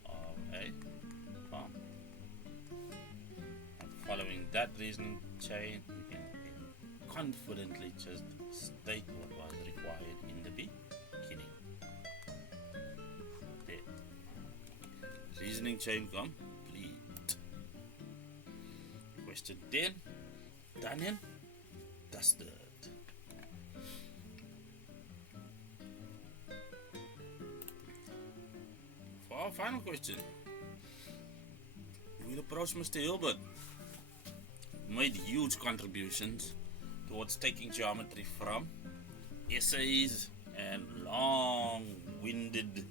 of a palm. And following that reasoning chain, we can confidently just state what was required in the beginning. There. Reasoning chain complete. Question 10. Done and dusted. For our final question, we'll approach Mr. Hilbert. Made huge contributions towards taking geometry from essays and long-winded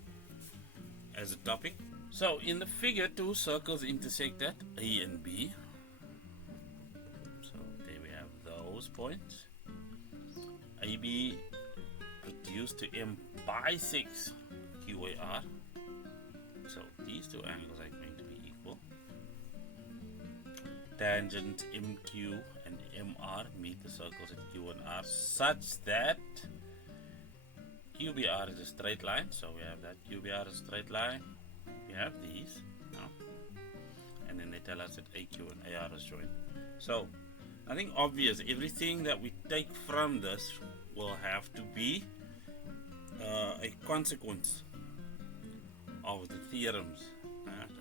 as a topic. So in the figure, two circles intersect at A and B. So there we have those points. AB reduced to M bisects QAR. So these two angles are going to be equal. Tangent MQ and MR meet the circles at Q and R such that QBR is a straight line. So we have that QBR is a straight line. We have these now. And then they tell us that AQ and AR is joined. So I think obvious, everything that we take from this will have to be a consequence of the theorems.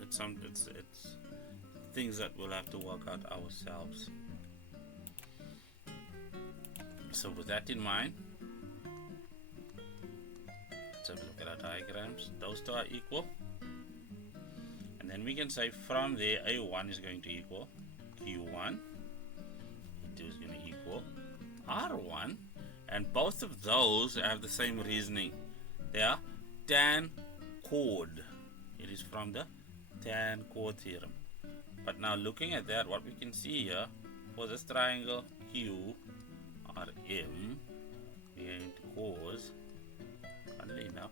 It's things that we'll have to work out ourselves. So with that in mind, let's have a look at our diagrams. Those two are equal. And then we can say from there A1 is going to equal Q1. E2 is going to equal R1. And both of those have the same reasoning. They are tan chord. It is from the tan chord theorem. But now looking at that, what we can see here, for this triangle QRM, we are going to cause, funnily enough,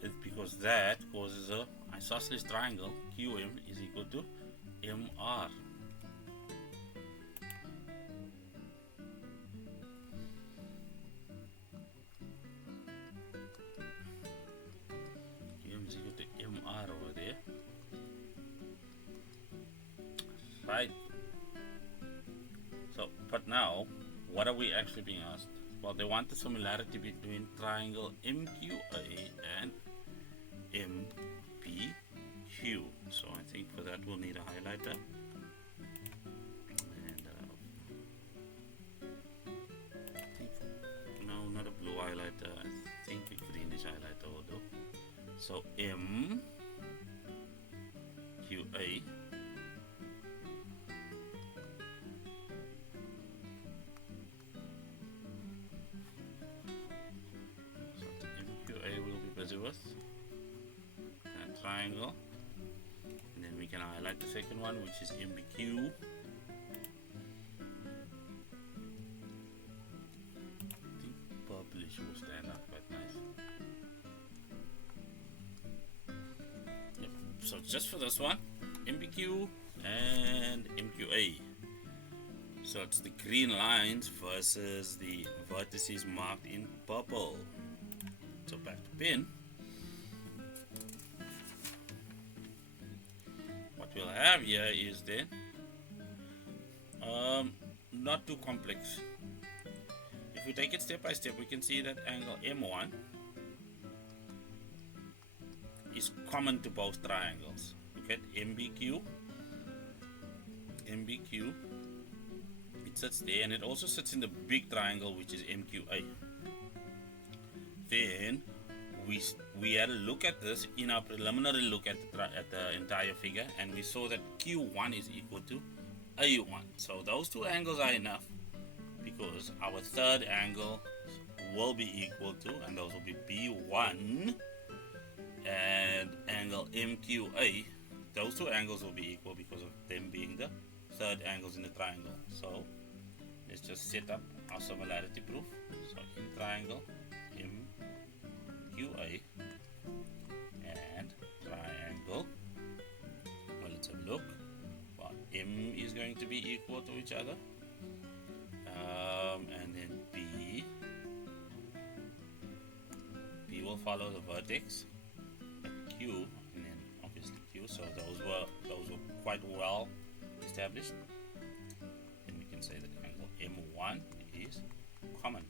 it's because that causes a isosceles triangle QM is equal to MR. QM is equal to MR over there. Right. So, but now, what are we actually being asked? Well, they want the similarity between triangle MQA and MPQ. So I think for that we'll need a highlighter. And I think, no, not a blue highlighter. I think a greenish highlighter will do. So MQA. With that triangle, and then we can highlight the second one, which is MBQ. I think purplish will stand up quite nice. Yep. So just for this one, MBQ and MQA. So it's the green lines versus the vertices marked in purple. So back to pen. What we'll have here is then not too complex. If we take it step by step, we can see that angle M1 is common to both triangles. Look at MBQ. MBQ, it sits there, and it also sits in the big triangle, which is MQA. Then we had a look at this in our preliminary look at the entire figure, and we saw that Q1 is equal to A1. So those two angles are enough, because our third angle will be equal to, and those will be B1 and angle MQA. Those two angles will be equal because of them being the third angles in the triangle. So let's just set up our similarity proof. So in triangle MQA and triangle, well, let's have a look. Well, M is going to be equal to each other, and then B will follow the vertex at Q, and then obviously Q. So those were quite well established. Then we can say that angle M1 is common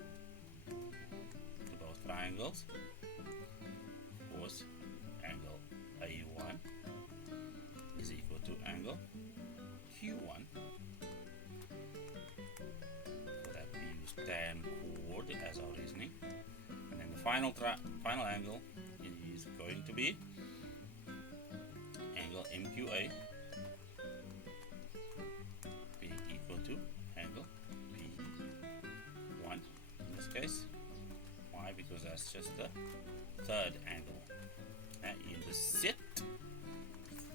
to both triangles. Of course, angle A1 is equal to angle Q1. For that, we use tan chord as our reasoning. And then the final angle is going to be angle MQA being equal to angle B1 in this case. Why? Because that's just the third angle in the set.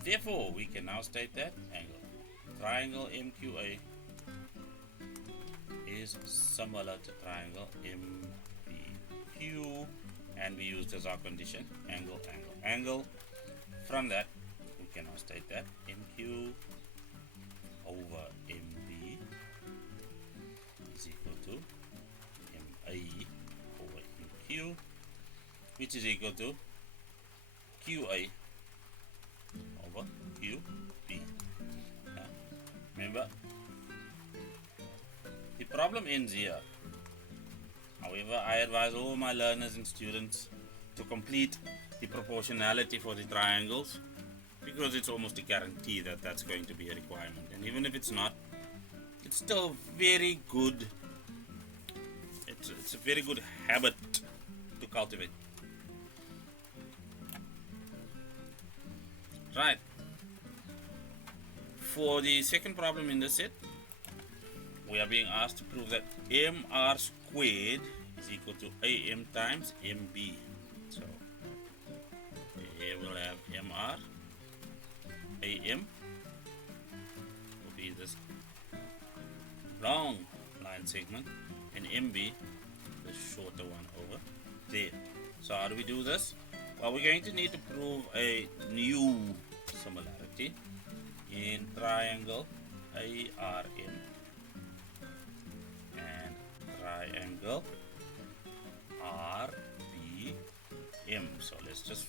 Therefore, we can now state that triangle MQA is similar to triangle MBQ, and we used as our condition angle, angle, angle. From that, we can now state that MQ over MB is equal to MA over MQ, which is equal to QA over QB. Now, remember, the problem ends here. However, I advise all my learners and students to complete the proportionality for the triangles, because it's almost a guarantee that that's going to be a requirement. And even if it's not, it's still very good. It's a very good habit to cultivate. Right. For the second problem in the set, we are being asked to prove that mr squared is equal to am times mb. So here we'll have mr, am will be this long line segment, and mb the shorter one over there. So how do we do this? Well, we're going to need to prove a new similarity in triangle ARM and triangle RBM. So let's just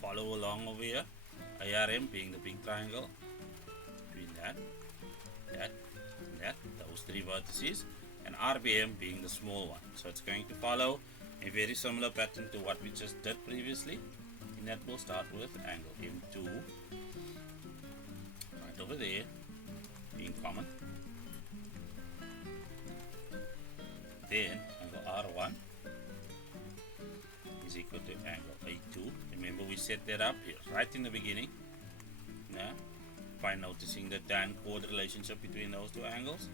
follow along over here. ARM being the big triangle between that, those three vertices, and RBM being the small one. So it's going to follow a very similar pattern to what we just did previously. In that, we'll start with angle M2 right over there being common. Then angle R1 is equal to angle A2. Remember, we set that up here right in the beginning, by noticing the tan chord relationship between those two angles.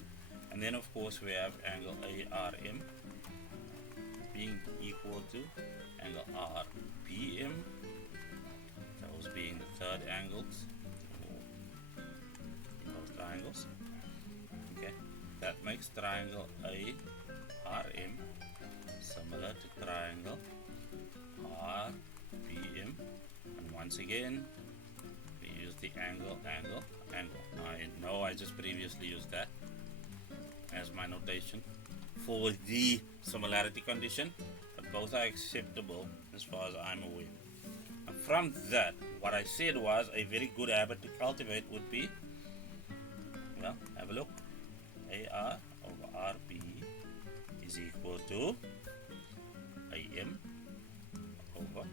And then of course we have angle ARM being equal to angle RBM, those being the third angles in both triangles. Okay, that makes triangle ARM similar to triangle RBM, and once again we use the angle. I know I just previously used that as my notation for the similarity condition, but both are acceptable as far as I'm aware. And from that, what I said was a very good habit to cultivate would be, well, have a look, AR over RB is equal to AM over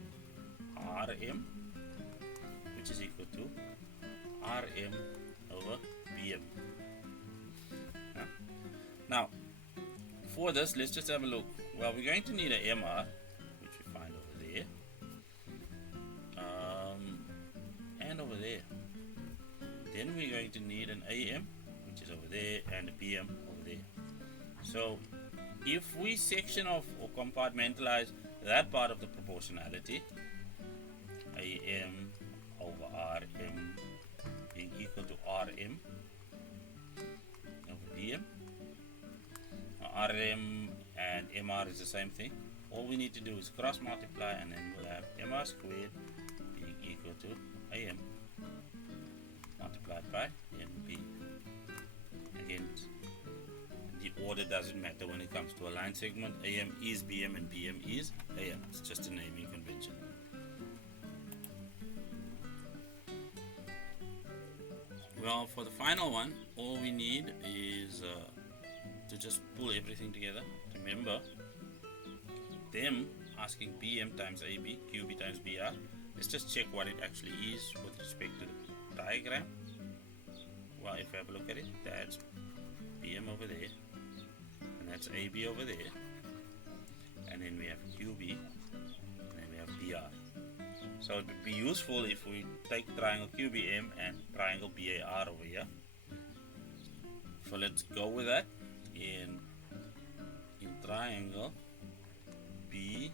RM, which is equal to RM over BM. Now, for this, let's just have a look. Well, we're going to need a MR, which we find over there. is over there, and PM over there. So if we section off or compartmentalize that part of the proportionality, AM over RM being equal to RM over PM. RM and MR is the same thing. All we need to do is cross multiply, and then we'll have MR squared being equal to AM multiplied by MP. Again, the order doesn't matter when it comes to a line segment. AM is BM and BM is AM. It's just a naming convention. Well, for the final one, all we need is to just pull everything together. Remember, them asking BM times AB, QB times BR. Let's just check what it actually is with respect to the diagram. Well, if we have a look at it, that's BM over there, and that's AB over there, and then we have QB, and then we have BR. So it would be useful if we take triangle QBM and triangle BAR over here. So let's go with that. In triangle BQM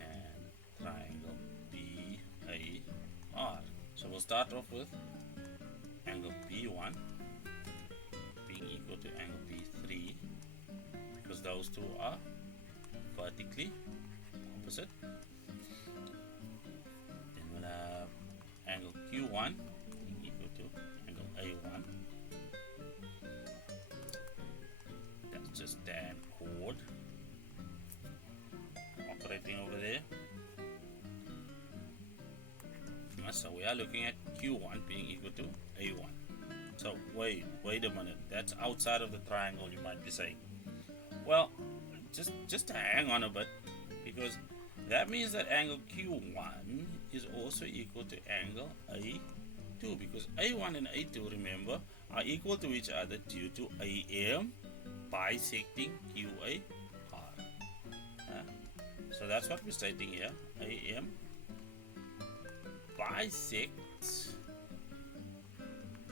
and triangle BAR. So we'll start off with angle B1 being equal to angle B3, because those two are vertically opposite. Then we'll have angle Q1 being equal to angle A1. That's just tan chord operating over there. So we are looking at Q1 being equal to A1. So wait a minute, that's outside of the triangle, you might be saying. Well, just hang on a bit, because that means that angle Q1 is also equal to angle A2, because A1 and A2, remember, are equal to each other due to AM bisecting QAR. So that's what we're stating here. AM bisects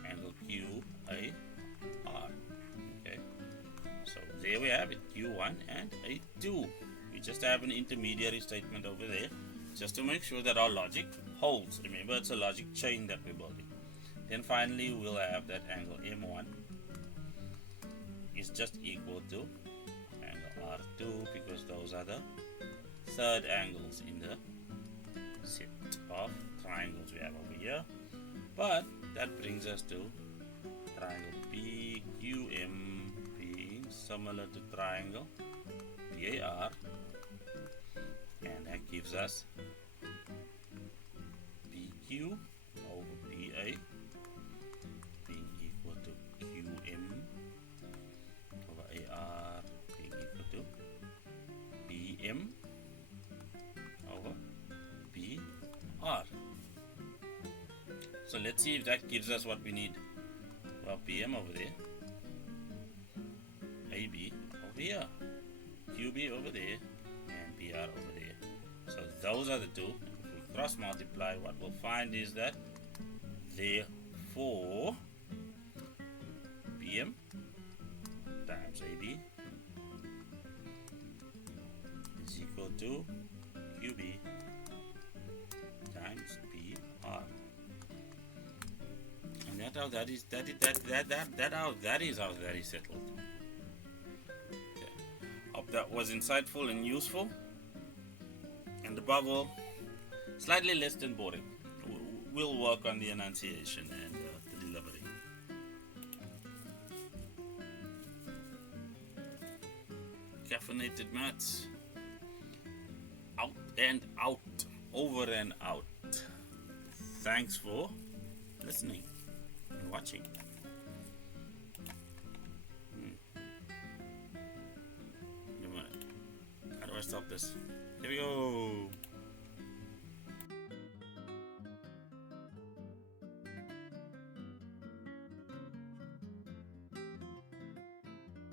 angle QAR. Okay, so there we have it, Q1 and A2. We just have an intermediary statement over there, just to make sure that our logic holds. Remember, it's a logic chain that we're building. Then finally we'll have that angle M1 is just equal to angle R2, because those are the third angles in the set of triangles we have over here. But that brings us to triangle BQM being similar to triangle BAR, and that gives us BQ over BA being equal to QM over AR being equal to BM over BR. So let's see if that gives us what we need. Well, BM over there, AB over here, QB over there, and BR over there. So those are the two. If we cross multiply, what we'll find is that therefore BM times AB is equal to QB times BR. And that how that is how that is settled. Okay. Hope that was insightful and useful, and above all, slightly less than boring. We'll work on the enunciation and the delivery. Caffeinated Maths. Out and out. Over and out. Thanks for listening and watching. How do I stop this? Here we go.